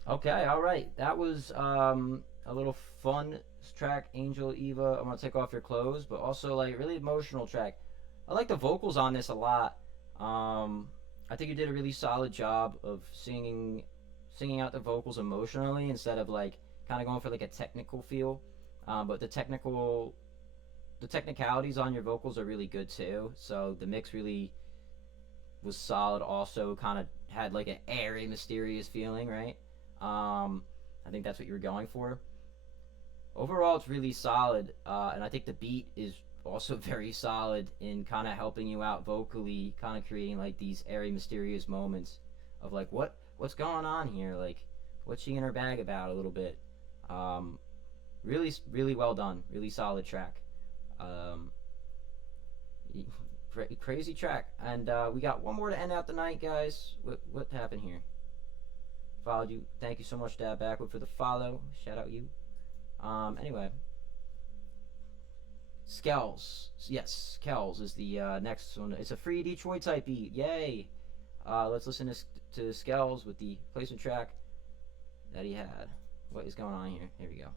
Okay, all right. That was a little fun track, Angel Eva. I Want to Take Off Your Clothes, but also like really emotional track. I like the vocals on this a lot. I think you did a really solid job of singing out the vocals emotionally instead of like kind of going for like a technical feel. But the technicalities on your vocals are really good too. So the was solid. Also, kind of had like an airy, mysterious feeling, right? I think that's what you were going for. Overall, it's really solid, and I think the beat is also very solid in kind of helping you out vocally, kind of creating like these airy, mysterious moments of like what's going on here, like what's she in her bag about a little bit. Really, really well done, really solid track. Crazy track, and we got one more to end out the night, guys. What happened here? Followed you. Thank you so much, Dad Backward, for the follow. Shout out you. Anyway. Skells. Yes, Skells is the next one. It's a free Detroit type beat. Yay! Let's listen to Skells with the placement track that he had. What is going on here? Here we go.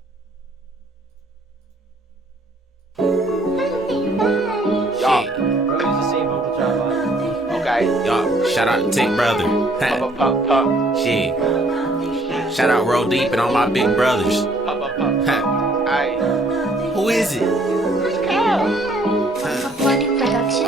Yo. Bro, use the same vocal chop button. Okay. Yo, shout out to Tick Brother. Shit. Shout out Roll Deep and all my big brothers. Who is it? It's Cal.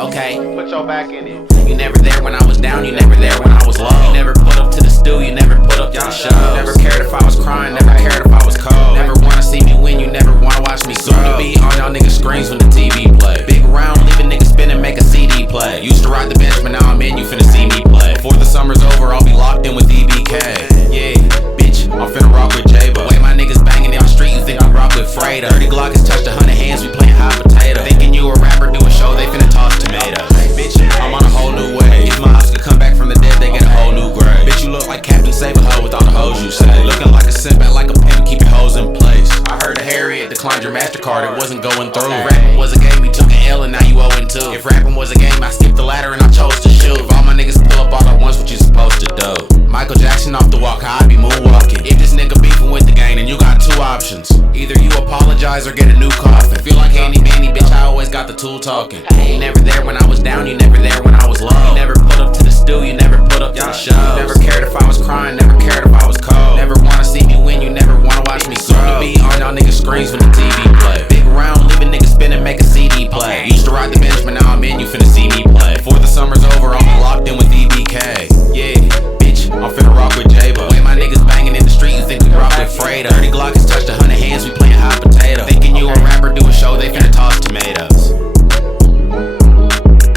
Okay. Put your back in it. You never there when I was down, you never there when I was low. You never put up to the stew, you never put up to the show. You never cared if I was crying, never cared if I was cold. Never wanna see me win, you never wanna watch me grow. Soon to be on y'all niggas' screens when the TV play. Big round, leave a nigga spin and make a CD play. Used to ride the bench, but now I'm in, you finna see me play. Before the summer's over, I'll be locked in with EBK. Yeah, bitch, I'm finna rock with J-Bo. The way my niggas banging in my street, you think I rock with Freda. 30 Glock has touched 100 hands, we playing hot potato. Thinking you a rapper, do a show, they finna toss tomatoes. Bitch, I'm on a whole new way. If my ops could come back from the dead, they get a whole new grade. Bitch, you look like Captain Save-A-Ho with all the hoes you say. Looking like a simp, act like a pimp, keep your hoes in place. I heard a Harriet declined your MasterCard, it wasn't going through. If rapping was a game, you took an L and now you 0-2. If rapping was a game, I skipped the ladder and I chose to shoot. If all my niggas pull up all at once, what you supposed to do? Michael Jackson off the walk, how I be moonwalking. If this nigga beefing with the gang, then you got two options. Either you apologize or get a new coffin. Feel like Handy Manny, bitch, I always got the tool talking. You never there when I was down, you never there when I was low. You never put up to the stew, you never put up to the show. You never cared if I was crying, never cared if I was cold. Never wanna see me win, you never wanna watch me grow. Soon to be on y'all niggas' screens when the TV play. Big round, leave a nigga spin and make a CD play. Used to ride the bench, but now I'm in, you finna see me play. Before the summer's over, I'll be locked in with EBK. Yeah, bitch, I'm finna rock with J-Bo. The way my niggas banging in the street, you think we rock with Freda. 30 Glock has touched 100 hands, we playing hot potato. Thinking you a rapper, do a show, they finna toss tomatoes.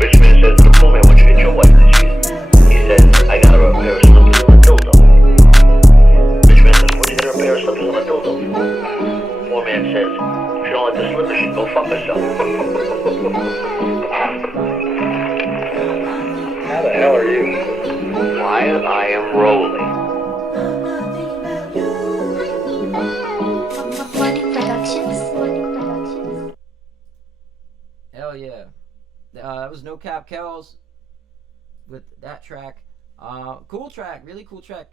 Rich man says to the poor man, why don't you get your wife this season? He says, I got her a pair of slippers and a dildo. Rich man says, where'd you get her a pair of slippers and a dildo? Poor man says, if you don't like the slippers, she'd go fuck herself. How the hell are you? Quiet, I am rolling. Hell yeah. That was No Cap Kells with that track. Cool track, really cool track.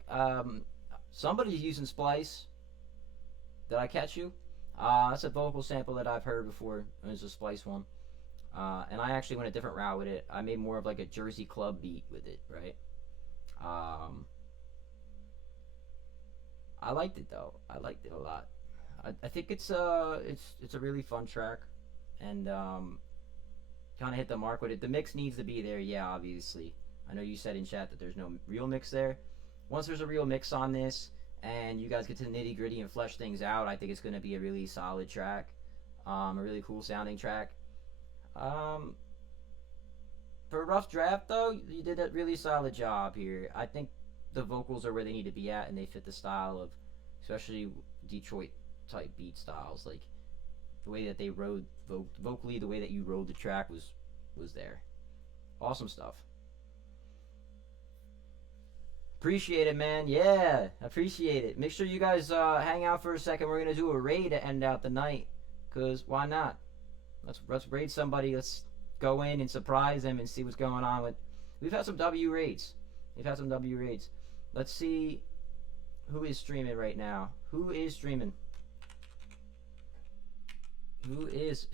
Somebody's using Splice. Did I catch you? That's a vocal sample that I've heard before. It's a Splice one. And I actually went a different route with it. I made more of like a Jersey club beat with it, right? I liked it though. I liked it a lot. I think it's a really fun track, and kind of hit the mark with it. The mix needs to be there, yeah, obviously. I know you said in chat that there's no real mix there. Once there's a real mix on this, and you guys get to the nitty gritty and flesh things out, I think it's gonna be a really solid track, a really cool sounding track. For a rough draft though, you did a really solid job here. I think the vocals are where they need to be at, and they fit the style of, especially Detroit type beat styles. Like the way that they rode vocally, the way that you rode the track was there. Awesome stuff. Appreciate it, man. Yeah, appreciate it. Make sure you guys hang out for a second. We're gonna do a raid to end out the night, cause why not? Let's raid somebody. Let's go in and surprise them and see what's going on with. We've had some W raids. Let's see who is streaming right now. Who is streaming? Who's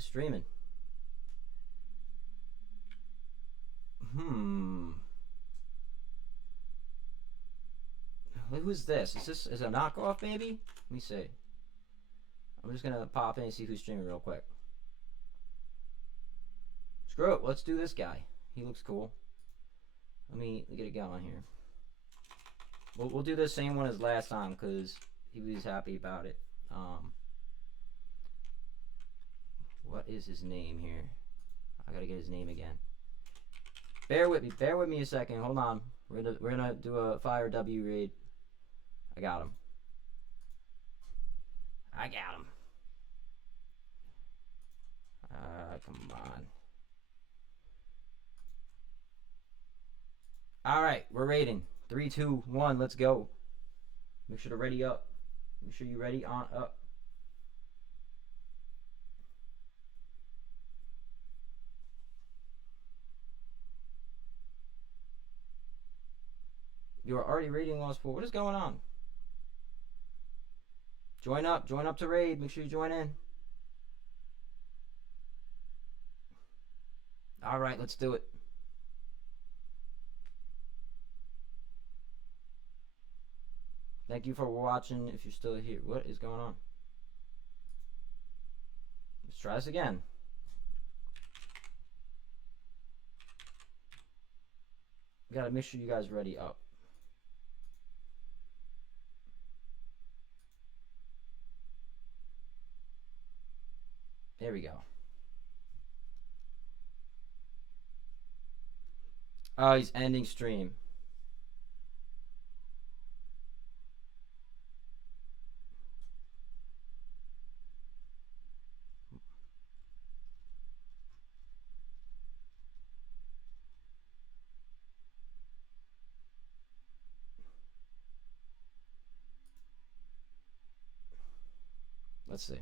this? Is a knockoff maybe? Let me see. I'm just gonna pop in and see who's streaming real quick. Screw it, let's do this guy. He looks cool. Let me get it going here. We'll do the same one as last time because he was happy about it. What is his name here? I gotta get his name again. Bear with me a second. Hold on. We're gonna do a fire W raid. I got him. Come on. Alright, we're raiding. 3, 2, 1, let's go. Make sure to ready up. Make sure you're ready on up. You are already raiding Lost 4. What is going on? Join up to raid. Make sure you join in. Alright, let's do it. Thank you for watching if you're still here. What is going on? Let's try this again. We gotta make sure you guys ready up. There we go. Oh, he's ending stream. Let's see.